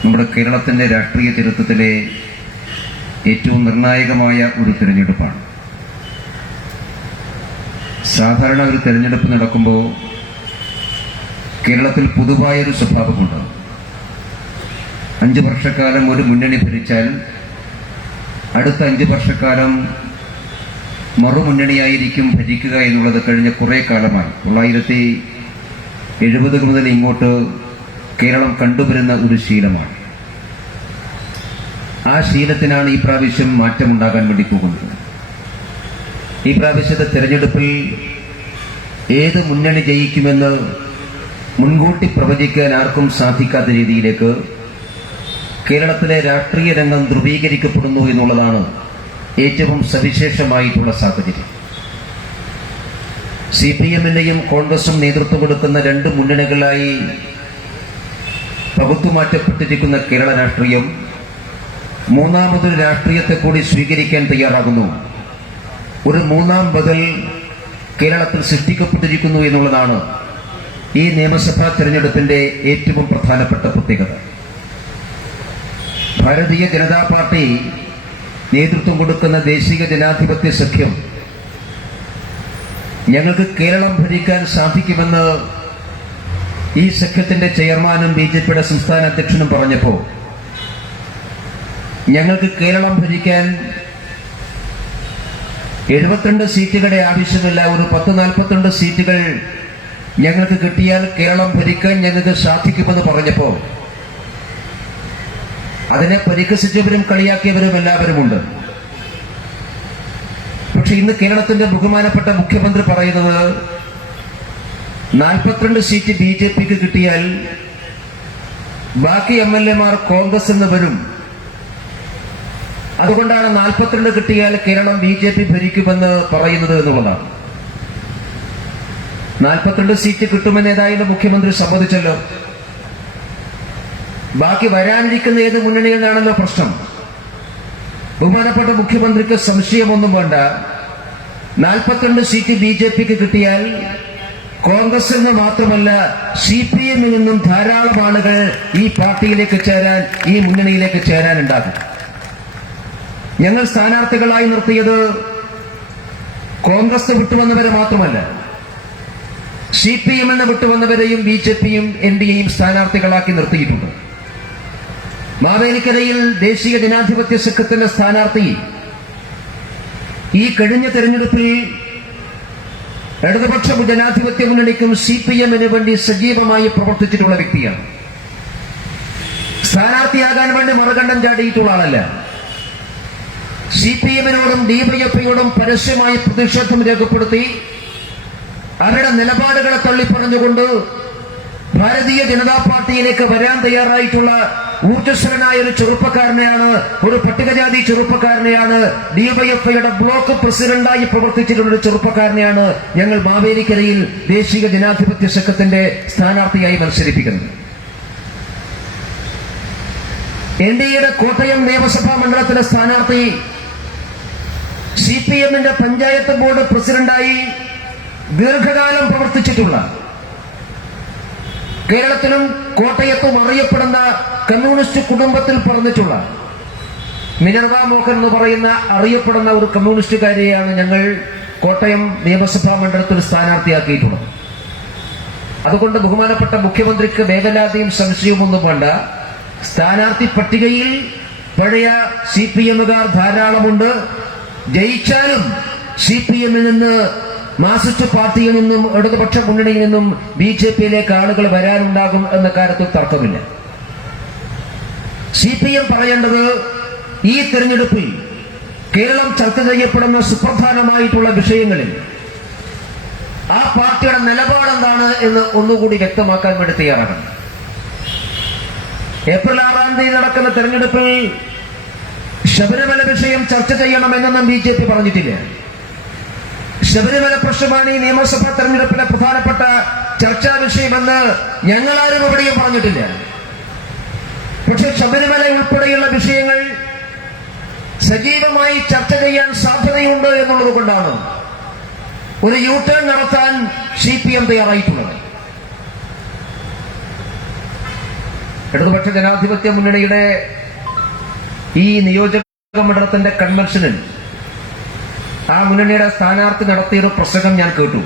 നമ്മുടെ കേരളത്തിൻ്റെ രാഷ്ട്രീയ ചരിത്രത്തിലെ ഏറ്റവും നിർണായകമായ ഒരു തിരഞ്ഞെടുപ്പാണ്. സാധാരണ ഒരു തിരഞ്ഞെടുപ്പ് നടക്കുമ്പോൾ കേരളത്തിൽ പൊതുവായൊരു സ്വഭാവമുണ്ട്. 5 വർഷക്കാലം ഒരു മുന്നണി ഭരിച്ചാൽ അടുത്ത 5 വർഷക്കാലം മറുമുന്നണിയായിരിക്കും ഭരിക്കുക എന്നുള്ളത് കഴിഞ്ഞ കുറേ കാലമായി 1970 മുതൽ ഇങ്ങോട്ട് കേരളം കണ്ടുവരുന്ന ഒരു ശീലമാണ്. ആ ശീലത്തിനാണ് ഈ പ്രാവശ്യം മാറ്റമുണ്ടാകാൻ വേണ്ടി പോകുന്നത്. ഈ പ്രാവശ്യത്തെ തെരഞ്ഞെടുപ്പിൽ ഏത് മുന്നണി ജയിക്കുമെന്ന് മുൻകൂട്ടി പ്രവചിക്കാൻ ആർക്കും സാധിക്കാത്ത രീതിയിലേക്ക് കേരളത്തിലെ രാഷ്ട്രീയ രംഗം ധ്രുവീകരിക്കപ്പെടുന്നു എന്നുള്ളതാണ് ഏറ്റവും സവിശേഷമായിട്ടുള്ള സാഹചര്യം. CPM-ന്റെയും കോൺഗ്രസും നേതൃത്വം കൊടുക്കുന്ന 2 മുന്നണികളായി പകുത്തുമാറ്റപ്പെട്ടിരിക്കുന്ന കേരള രാഷ്ട്രീയം മൂന്നാമതൊരു രാഷ്ട്രീയത്തെ കൂടി സ്വീകരിക്കാൻ തയ്യാറാകുന്നു. ഒരു മൂന്നാം ബദൽ കേരളത്തിൽ സൃഷ്ടിക്കപ്പെട്ടിരിക്കുന്നു എന്നുള്ളതാണ് ഈ നിയമസഭാ തെരഞ്ഞെടുപ്പിന്റെ ഏറ്റവും പ്രധാനപ്പെട്ട പ്രത്യേകത. ഭാരതീയ ജനതാ പാർട്ടി നേതൃത്വം കൊടുക്കുന്ന ദേശീയ ജനാധിപത്യ സഖ്യം ഞങ്ങൾക്ക് കേരളം ഭരിക്കാൻ സാധിക്കുമെന്ന് ഈ സഖ്യത്തിന്റെ ചെയർമാനും BJP-യുടെ സംസ്ഥാന അധ്യക്ഷനും പറഞ്ഞപ്പോൾ ഞങ്ങൾക്ക് കേരളം ഭരിക്കാൻ 72 സീറ്റുകളുടെ ആവശ്യമില്ല, ഒരു 10-42 സീറ്റുകൾ ഞങ്ങൾക്ക് കിട്ടിയാൽ കേരളം ഭരിക്കാൻ ഞങ്ങൾക്ക് സാധിക്കുമെന്ന് പറഞ്ഞപ്പോൾ അതിനെ പരിഹസിച്ചവരും കളിയാക്കിയവരും എല്ലാവരുമുണ്ട്. പക്ഷെ ഇന്ന് കേരളത്തിന്റെ ബഹുമാനപ്പെട്ട മുഖ്യമന്ത്രി പറയുന്നത് 42 സീറ്റ് BJP-ക്ക് കിട്ടിയാൽ ബാക്കി MLA-മാർ കോൺഗ്രസ് എന്ന് വരും. അതുകൊണ്ടാണ് 42 കിട്ടിയാൽ കേരളം BJP ഭരിക്കുമെന്ന് പറയുന്നത് എന്നുള്ളതാണ്. 42 സീറ്റ് കിട്ടുമെന്ന് ഏതായാലും മുഖ്യമന്ത്രി സമ്മതിച്ചല്ലോ. ബാക്കി വരാനിരിക്കുന്ന ഏത് മുന്നണികളാണല്ലോ പ്രശ്നം. ബഹുമാനപ്പെട്ട മുഖ്യമന്ത്രിക്ക് സംശയമൊന്നും വേണ്ട. 42 സീറ്റ് BJP-ക്ക് കിട്ടിയാൽ കോൺഗ്രസിൽ നിന്ന് മാത്രമല്ല CPM-ൽ നിന്നും ധാരാളം ആളുകൾ ഈ പാർട്ടിയിലേക്ക് ചേരാൻ, ഈ മുന്നണിയിലേക്ക് ചേരാനുണ്ടാകും. ഞങ്ങൾ സ്ഥാനാർത്ഥികളായി നിർത്തിയത് കോൺഗ്രസ് വിട്ടുവന്നവരെ മാത്രമല്ല, CPM-ന്ന് വിട്ടുവന്നവരെയും BJP-യും NDA-യും സ്ഥാനാർത്ഥികളാക്കി നിർത്തിയിട്ടുണ്ട്. മാവേലിക്കരയിൽ ദേശീയ ജനാധിപത്യ സഖ്യത്തിന്റെ സ്ഥാനാർത്ഥി ഈ കഴിഞ്ഞ തെരഞ്ഞെടുപ്പിൽ ഇടതുപക്ഷ ജനാധിപത്യ മുന്നണിക്കും CPM-ന് വേണ്ടി സജീവമായി പ്രവർത്തിച്ചിട്ടുള്ള വ്യക്തിയാണ്. സ്ഥാനാർത്ഥിയാകാൻ വേണ്ടി മറുകണ്ഠം ചാടിയിട്ടുള്ള ആളല്ല. CPM-നോടും DYFയോടും പരസ്യമായി പ്രതിഷേധം രേഖപ്പെടുത്തി അവരുടെ നിലപാടുകളെ തള്ളിപ്പറഞ്ഞുകൊണ്ട് ഭാരതീയ ജനതാ പാർട്ടിയിലേക്ക് വരാൻ തയ്യാറായിട്ടുള്ള ഊർജ്ജസ്വലനായ ഒരു ചെറുപ്പക്കാരനെയാണ്, ഒരു പട്ടികജാതി ചെറുപ്പക്കാരനെയാണ്, DYFയുടെ ബ്ലോക്ക് പ്രസിഡന്റായി പ്രവർത്തിച്ചിട്ടുള്ള ഒരു ചെറുപ്പക്കാരനെയാണ് ഞങ്ങൾ മാവേലിക്കരയിൽ ദേശീയ ജനാധിപത്യ സഖ്യത്തിന്റെ സ്ഥാനാർത്ഥിയായി മത്സരിപ്പിക്കുന്നത്. NDA-യുടെ കോട്ടയം നിയമസഭാ മണ്ഡലത്തിലെ സ്ഥാനാർത്ഥി CPM-ന്റെ പഞ്ചായത്ത് ബോർഡ് പ്രസിഡന്റായി ദീർഘകാലം പ്രവർത്തിച്ചിട്ടുള്ള, കേരളത്തിലും കോട്ടയത്തും അറിയപ്പെടുന്ന കമ്മ്യൂണിസ്റ്റ് കുടുംബത്തിൽ പറഞ്ഞിട്ടുള്ള മിനർവ മോഹൻ എന്ന് പറയുന്ന അറിയപ്പെടുന്ന ഒരു കമ്മ്യൂണിസ്റ്റുകാരിയെയാണ് ഞങ്ങൾ കോട്ടയം നിയമസഭാ മണ്ഡലത്തിൽ സ്ഥാനാർത്ഥിയാക്കിയിട്ടുള്ളത്. അതുകൊണ്ട് ബഹുമാനപ്പെട്ട മുഖ്യമന്ത്രിക്ക് വേവലാതിയും സംശയവും ഒന്നും വേണ്ട. സ്ഥാനാർത്ഥി പട്ടികയിൽ പഴയ CPM-കാർ ധാരാളമുണ്ട്. ജയിച്ചാലും CPM-ൽ നിന്ന്, മാർക്സിസ്റ്റ് പാർട്ടിയിൽ നിന്നും, ഇടതുപക്ഷ മുന്നണിയിൽ നിന്നും BJP-യിലേക്ക് ആളുകൾ വരാനുണ്ടാകും എന്ന കാര്യത്തിൽ തർക്കമില്ല. CPM പറയേണ്ടത് ഈ തെരഞ്ഞെടുപ്പിൽ കേരളം ചർച്ച ചെയ്യപ്പെടുന്ന സുപ്രധാനമായിട്ടുള്ള വിഷയങ്ങളിൽ ആ പാർട്ടിയുടെ നിലപാടെന്താണ് എന്ന് ഒന്നുകൂടി വ്യക്തമാക്കാൻ വേണ്ടി തയ്യാറാകണം. ഏപ്രിൽ 6-ാം തീയതി നടക്കുന്ന തെരഞ്ഞെടുപ്പിൽ ശബരിമല വിഷയം ചർച്ച ചെയ്യണമെന്നൊന്നും BJP പറഞ്ഞിട്ടില്ല. ശബരിമല പ്രശ്നമാണ് ഈ നിയമസഭാ തെരഞ്ഞെടുപ്പിലെ പ്രധാനപ്പെട്ട ചർച്ചാ വിഷയമെന്ന് ഞങ്ങളാരും എവിടെയും പറഞ്ഞിട്ടില്ല. പക്ഷെ ശബരിമല ഉൾപ്പെടെയുള്ള വിഷയങ്ങൾ സജീവമായി ചർച്ച ചെയ്യാൻ സാധ്യതയുണ്ട് എന്നുള്ളത് കൊണ്ടാണ് ഒരു യൂട്ടേൺ നടത്താൻ CPM തയ്യാറായിട്ടുള്ളത്. ഇടതുപക്ഷ ജനാധിപത്യ മുന്നണിയുടെ ഈ നിയോജക മണ്ഡലത്തിന്റെ കൺവെൻഷനിൽ ആ മുന്നണിയുടെ സ്ഥാനാർത്ഥി നടത്തിയൊരു പ്രസംഗം ഞാൻ കേട്ടു.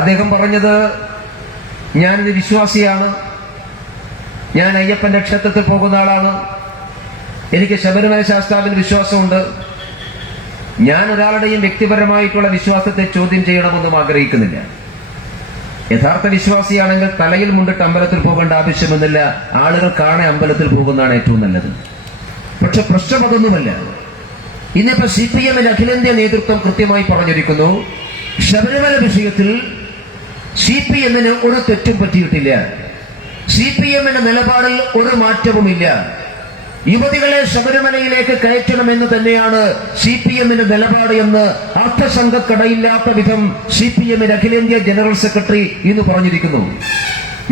അദ്ദേഹം പറഞ്ഞത്, ഞാനൊരു വിശ്വാസിയാണ്, ഞാൻ അയ്യപ്പന്റെ ക്ഷേത്രത്തിൽ പോകുന്ന ആളാണ്, എനിക്ക് ശബരിമല ശാസ്താവിൽ വിശ്വാസമുണ്ട്, ഞാൻ ഒരാളുടെയും വ്യക്തിപരമായിട്ടുള്ള വിശ്വാസത്തെ ചോദ്യം ചെയ്യണമെന്നും ആഗ്രഹിക്കുന്നില്ല. യഥാർത്ഥ വിശ്വാസിയാണെങ്കിൽ തലയിൽ മുണ്ടിട്ട് അമ്പലത്തിൽ പോകേണ്ട ആവശ്യമൊന്നുമില്ല, ആളുകൾ കാണാൻ അമ്പലത്തിൽ പോകുന്നതാണ് ഏറ്റവും നല്ലത്. പക്ഷെ പ്രശ്നം അതൊന്നുമല്ല. ഇന്നിപ്പോ CPM-ന്റെ അഖിലേന്ത്യാ നേതൃത്വം കൃത്യമായി പറഞ്ഞിരിക്കുന്നു, ശബരിമല വിഷയത്തിൽ CPM-ന് ഒരു തെറ്റും പറ്റിയിട്ടില്ല, CPM-ന്റെ നിലപാടിൽ ഒരു മാറ്റവുമില്ല, യുവതികളെ ശബരിമലയിലേക്ക് കയറ്റണമെന്ന് തന്നെയാണ് CPM-ന്റെ നിലപാട് എന്ന് അർത്ഥസംഘക്കടയില്ലാത്ത വിധം CPM-ന്റെ അഖിലേന്ത്യാ ജനറൽ സെക്രട്ടറി ഇന്ന് പറഞ്ഞിരിക്കുന്നു.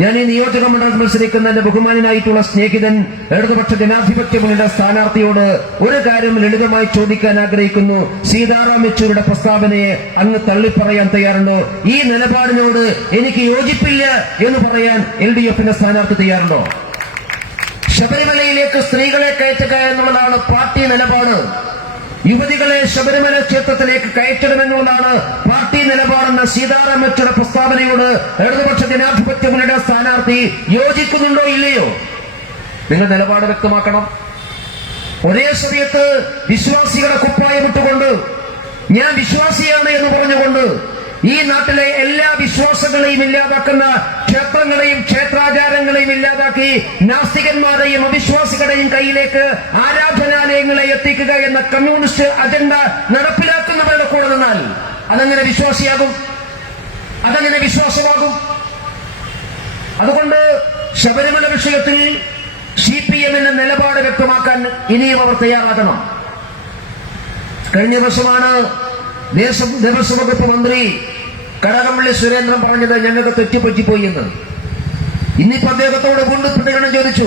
ഞാൻ ഈ നിയോജക മണ്ഡലം മത്സരിക്കുന്ന എന്റെ ബഹുമാനായിട്ടുള്ള സ്നേഹിതൻ ഇടതുപക്ഷ ജനാധിപത്യ മുന്നണിയുടെ സ്ഥാനാർത്ഥിയോട് ഒരു കാര്യം ലളിതമായി ചോദിക്കാൻ ആഗ്രഹിക്കുന്നു. സീതാറാം യെച്ചൂരിയുടെ പ്രസ്താവനയെ അങ്ങ് തള്ളിപ്പറയാൻ തയ്യാറുണ്ടോ? ഈ നിലപാടിനോട് എനിക്ക് യോജിപ്പില്ല എന്ന് പറയാൻ LDF-ന്റെ സ്ഥാനാർത്ഥി തയ്യാറുണ്ടോ? ശബരിമലയിലേക്ക് സ്ത്രീകളെ കയറ്റുക എന്നുള്ളതാണ് പാർട്ടി നിലപാട്. യുവതികളെ ശബരിമല ക്ഷേത്രത്തിലേക്ക് കയറ്റണമെന്നുള്ളതാണ് പാർട്ടി നിലപാടെന്ന സീതാറാം യെച്ചൂരിയുടെ പ്രസ്താവനയോട് ഇടതുപക്ഷ ജനാധിപത്യ മുന്നണിയുടെ സ്ഥാനാർത്ഥി യോജിക്കുന്നുണ്ടോ ഇല്ലയോ? നിങ്ങൾ നിലപാട് വ്യക്തമാക്കണം. ഒരേ സമയത്ത് വിശ്വാസികളെ കുപ്പായമിട്ടുകൊണ്ട് ഞാൻ വിശ്വാസിയാണ് എന്ന് പറഞ്ഞുകൊണ്ട് ഈ നാട്ടിലെ എല്ലാ വിശ്വാസങ്ങളെയും ഇല്ലാതാക്കുന്ന, ക്ഷേത്രങ്ങളെയും ക്ഷേത്രാചാരങ്ങളെയും ഇല്ലാതാക്കി നാസ്തികന്മാരെയും അവിശ്വാസികളുടെയും കയ്യിലേക്ക് ആരാധനാലയങ്ങളെ എത്തിക്കുക എന്ന കമ്മ്യൂണിസ്റ്റ് അജണ്ട നടപ്പിലാക്കുന്നവരുടെ കൂടെ നിന്നാൽ അതെങ്ങനെ വിശ്വാസിയാകും? അതെങ്ങനെ വിശ്വാസമാകും? അതുകൊണ്ട് ശബരിമല വിഷയത്തിൽ CPM-ന്റെ നിലപാട് വ്യക്തമാക്കാൻ ഇനിയും അവർ തയ്യാറാകണം. കഴിഞ്ഞ ദിവസമാണ് ദേവസ്വം വകുപ്പ് മന്ത്രി കടകംപള്ളി സുരേന്ദ്രൻ പറഞ്ഞത് ഞങ്ങൾക്ക് തെറ്റുപറ്റിപ്പോയി എന്ന്. ഇന്നിപ്പോ അദ്ദേഹത്തോട് വീണ്ടും പ്രതികരണം ചോദിച്ചു.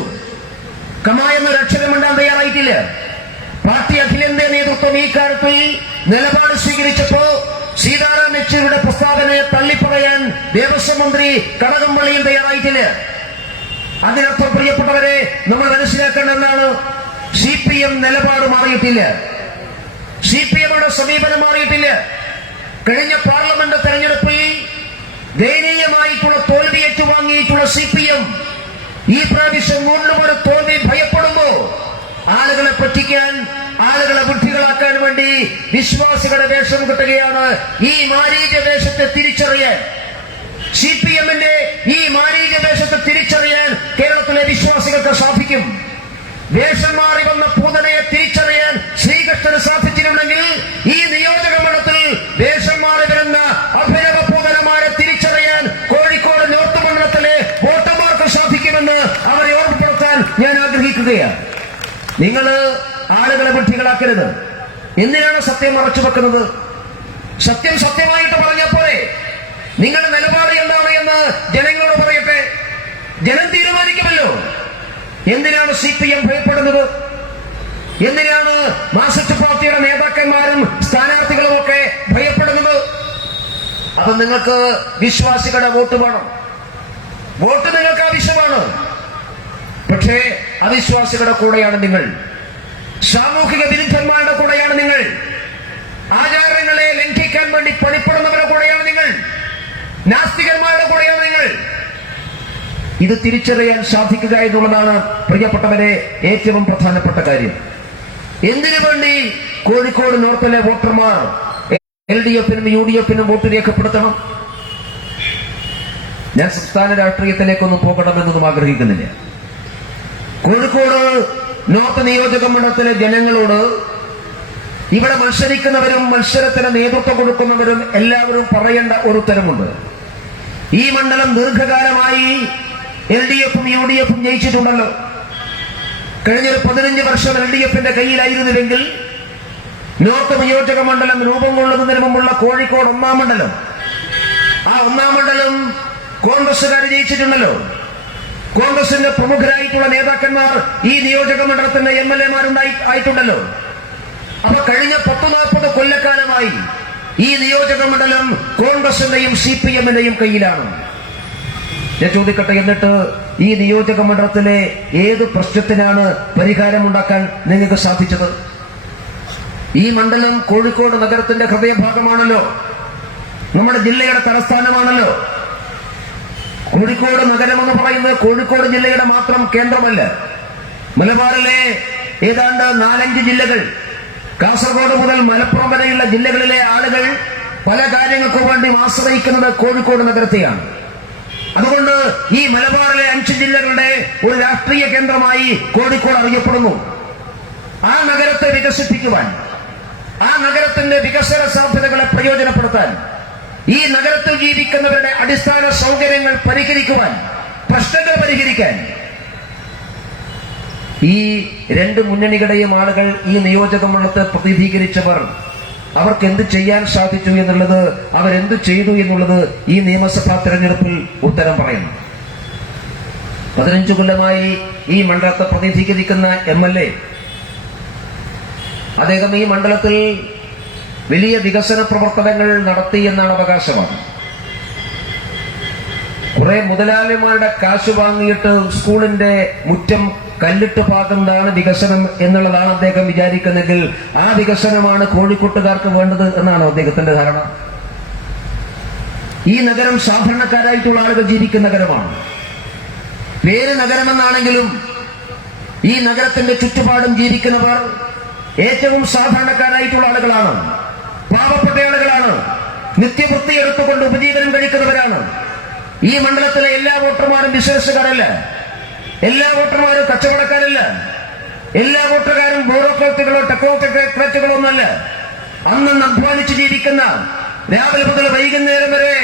എന്നൊരു അക്ഷരം മിണ്ടാൻ തയ്യാറായിട്ടില്ല. പാർട്ടി അഖിലേന്ത്യാ നേതൃത്വം ഈ കാര്യത്തിൽ നിലപാട് സ്വീകരിച്ചപ്പോ സീതാറാം യെച്ചൂരിയുടെ പ്രസ്താവനയെ തള്ളിപ്പറയാൻ ദേവസ്വം മന്ത്രി കടകംപള്ളിയും തയ്യാറായിട്ടില്ല. അതിനർത്ഥം പ്രിയപ്പെട്ടവരെ നമ്മൾ മനസ്സിലാക്കേണ്ടതാണ്, CPM നിലപാട് മാറിയിട്ടില്ല, CPM-യുടെ സമീപനം മാറിയിട്ടില്ല. കഴിഞ്ഞ പാർലമെന്റ് തെരഞ്ഞെടുപ്പിൽ ദയനീയമായിട്ടുള്ള തോൽവി ഏറ്റുവാങ്ങിയിട്ടുള്ള CPM ഈ പ്രാവശ്യം വീണ്ടും ഒരു തോൽവി ഭയപ്പെടുമ്പോ ആളുകളെ പറ്റിക്കാൻ, ആളുകളെ ബുദ്ധികളാക്കാൻ വേണ്ടി വിശ്വാസികളുടെ വേഷം കിട്ടുകയാണ്. ഈ മാരീച വേഷത്തെ തിരിച്ചറിയാൻ, CPM-ന്റെ ഈ മാരീച വേഷത്തെ തിരിച്ചറിയാൻ കേരളത്തിലെ വിശ്വാസികൾക്ക് സാധിക്കും. വേഷം മാറി വന്ന പൂതനയെ തിരിച്ചറിയാൻ ശ്രീകൃഷ്ണന് സാധിച്ചിട്ടുണ്ടെങ്കിൽ ഈ നിയോജക മണ്ഡലത്തിൽ വേഷം മാറി വരുന്ന അഭിനവ പൂതനമാരെ തിരിച്ചറിയാൻ കോഴിക്കോട് നോർത്ത് മണ്ഡലത്തിലെ വോട്ടർമാർക്ക് സാധിക്കുമെന്ന് അവരെ ഓർമ്മപ്പെടുത്താൻ ഞാൻ ആഗ്രഹിക്കുകയാണ്. നിങ്ങൾ ആളുകളെ ബുദ്ധികളാക്കരുത്. എന്തിനാണ് സത്യം മറച്ചു വെക്കുന്നത്? സത്യം സത്യമായിട്ട് പറഞ്ഞാൽ പോരെ. നിങ്ങളുടെ നിലപാട് എന്താണ് എന്ന് ജനങ്ങളോട് പറയട്ടെ, ജനം തീരുമാനിക്കുമല്ലോ. എന്തിനാണ് CPM ഭയപ്പെടുന്നത്? എന്തിനാണ് മാർക്സിസ്റ്റ് പാർട്ടിയുടെ നേതാക്കന്മാരും സ്ഥാനാർത്ഥികളും ഒക്കെ ഭയപ്പെടുന്നത്? അപ്പൊ നിങ്ങൾക്ക് വിശ്വാസികളുടെ വോട്ട് വേണം, വോട്ട് നിങ്ങൾക്ക് ആവശ്യമാണ്. പക്ഷേ അവിശ്വാസികളുടെ കൂടെയാണ് നിങ്ങൾ, സാമൂഹിക വിരുദ്ധന്മാരുടെ കൂടെയാണ് നിങ്ങൾ, ആചാരങ്ങളെ ലംഘിക്കാൻ വേണ്ടി പണിപ്പെടുന്നവരുടെ കൂടെയാണ് നിങ്ങൾ, നാസ്തികന്മാരുടെ കൂടെയാണ് നിങ്ങൾ. ഇത് തിരിച്ചറിയാൻ സാധിക്കുക എന്നുള്ളതാണ് പ്രിയപ്പെട്ടവരെ ഏറ്റവും പ്രധാനപ്പെട്ട കാര്യം. എന്തിനു വേണ്ടി കോഴിക്കോട് നോർത്തിലെ വോട്ടർമാർ LDF-നും UDF-നും വോട്ട് രേഖപ്പെടുത്തണം? ഞാൻ സംസ്ഥാന രാഷ്ട്രീയത്തിലേക്കൊന്നും പോകണമെന്നൊന്നും ആഗ്രഹിക്കുന്നില്ല. കോഴിക്കോട് നോർത്ത് നിയോജക മണ്ഡലത്തിലെ ജനങ്ങളോട് ഇവിടെ മത്സരിക്കുന്നവരും മത്സരത്തിന് നേതൃത്വം കൊടുക്കുന്നവരും എല്ലാവരും പറയേണ്ട ഒരു ഉത്തരമുണ്ട്. ഈ മണ്ഡലം ദീർഘകാലമായി LDF-ഉം UDF-ഉം ജയിച്ചിട്ടുണ്ടല്ലോ. കഴിഞ്ഞൊരു 15 വർഷം LDF-ന്റെ കയ്യിലായിരുന്നുവെങ്കിൽ നോർത്ത് നിയോജക മണ്ഡലം രൂപം കൊള്ളുന്നതിന് മുമ്പുള്ള കോഴിക്കോട് 1-ാം മണ്ഡലം, ആ 1-ാം മണ്ഡലം കോൺഗ്രസുകാർ ജയിച്ചിട്ടുണ്ടല്ലോ. കോൺഗ്രസിന്റെ പ്രമുഖരായിട്ടുള്ള നേതാക്കന്മാർ ഈ നിയോജക മണ്ഡലത്തിന്റെ MLA-മാരുണ്ടായിട്ടുണ്ടല്ലോ. അപ്പൊ കഴിഞ്ഞ 10-40 കൊല്ലക്കാലമായി ഈ നിയോജക മണ്ഡലം കോൺഗ്രസിന്റെയും CPM-ന്റെയും കയ്യിലാണ്. ഞാൻ ചോദിക്കട്ടെ, എന്നിട്ട് ഈ നിയോജക മണ്ഡലത്തിലെ ഏത് പ്രശ്നത്തിനാണ് പരിഹാരമുണ്ടാക്കാൻ നിങ്ങൾക്ക് സാധിച്ചത്? ഈ മണ്ഡലം കോഴിക്കോട് നഗരത്തിന്റെ ഹൃദയഭാഗമാണല്ലോ, നമ്മുടെ ജില്ലയുടെ തലസ്ഥാനമാണല്ലോ. കോഴിക്കോട് നഗരം എന്ന് പറയുന്നത് കോഴിക്കോട് ജില്ലയുടെ മാത്രം കേന്ദ്രമല്ല. മലബാറിലെ ഏതാണ്ട് 4-5 ജില്ലകൾ, കാസർഗോഡ് മുതൽ മലപ്പുറം വരെയുള്ള ജില്ലകളിലെ ആളുകൾ പല കാര്യങ്ങൾക്കു വേണ്ടി ആശ്രയിക്കുന്നത് കോഴിക്കോട് നഗരത്തെയാണ്. അതുകൊണ്ട് ഈ മലബാറിലെ 5 ജില്ലകളുടെ ഒരു രാഷ്ട്രീയ കേന്ദ്രമായി കോഴിക്കോട് അറിയപ്പെടുന്നു. ആ നഗരത്തെ വികസിപ്പിക്കുവാൻ, ആ നഗരത്തിന്റെ വികസന സാധ്യതകളെ പ്രയോജനപ്പെടുത്താൻ, ഈ നഗരത്തിൽ ജീവിക്കുന്നവരുടെ അടിസ്ഥാന സൗകര്യങ്ങൾ പരിഹരിക്കുവാൻ, പ്രശ്നങ്ങൾ പരിഹരിക്കാൻ ഈ 2 മുന്നണികളുടെയും ആളുകൾ ഈ നിയോജക മണ്ഡലത്തെ പ്രതിനിധീകരിച്ചവർ അവർക്ക് എന്ത് ചെയ്യാൻ സാധിച്ചു എന്നുള്ളത്, അവരെന്ത് ചെയ്തു എന്നുള്ളത് ഈ നിയമസഭാ തെരഞ്ഞെടുപ്പിൽ ഉത്തരം പറയുന്നു. 15 കൊല്ലമായി ഈ മണ്ഡലത്തെ പ്രതിനിധീകരിക്കുന്ന MLA, അദ്ദേഹം ഈ മണ്ഡലത്തിൽ വലിയ വികസന പ്രവർത്തനങ്ങൾ നടത്തി എന്നാണ് അവകാശമാണ്. കുറെ മുതലാളിമാരുടെ കാശ് വാങ്ങിയിട്ട് സ്കൂളിന്റെ മുറ്റം കല്ലിട്ട് പാകുന്നതാണ് വികസനം എന്നുള്ളതാണ് അദ്ദേഹം വിചാരിക്കുന്നെങ്കിൽ ആ വികസനമാണ് കോഴിക്കോട്ടുകാർക്ക് വേണ്ടത് എന്നാണ് അദ്ദേഹത്തിന്റെ ധാരണ. ഈ നഗരം സാധാരണക്കാരായിട്ടുള്ള ആളുകൾ ജീവിക്കുന്ന നഗരമാണ്. പേര് നഗരമെന്നാണെങ്കിലും ഈ നഗരത്തിന്റെ ചുറ്റുപാടും ജീവിക്കുന്നവർ ഏറ്റവും സാധാരണക്കാരായിട്ടുള്ള ആളുകളാണ്, പാവപ്പെട്ട ആളുകളാണ്, നിത്യവൃത്തി എടുത്തുകൊണ്ട് ഉപജീവനം കഴിക്കുന്നവരാണ്. ഈ മണ്ഡലത്തിലെ എല്ലാ വോട്ടർമാരും ബിസിനസ്സുകാരല്ല, എല്ലാ വോട്ടർമാരും കച്ചവടക്കാരല്ല, എല്ലാ വോട്ടർമാരും ബ്യൂറോക്രാറ്റുകളോ ടെക്നോക്രാറ്റുകളോ ഒന്നല്ല. അന്നന്ന് അധ്വാനിച്ച് ജീവിക്കുന്ന, രാവിലെ മുതൽ വൈകുന്നേരം വരെ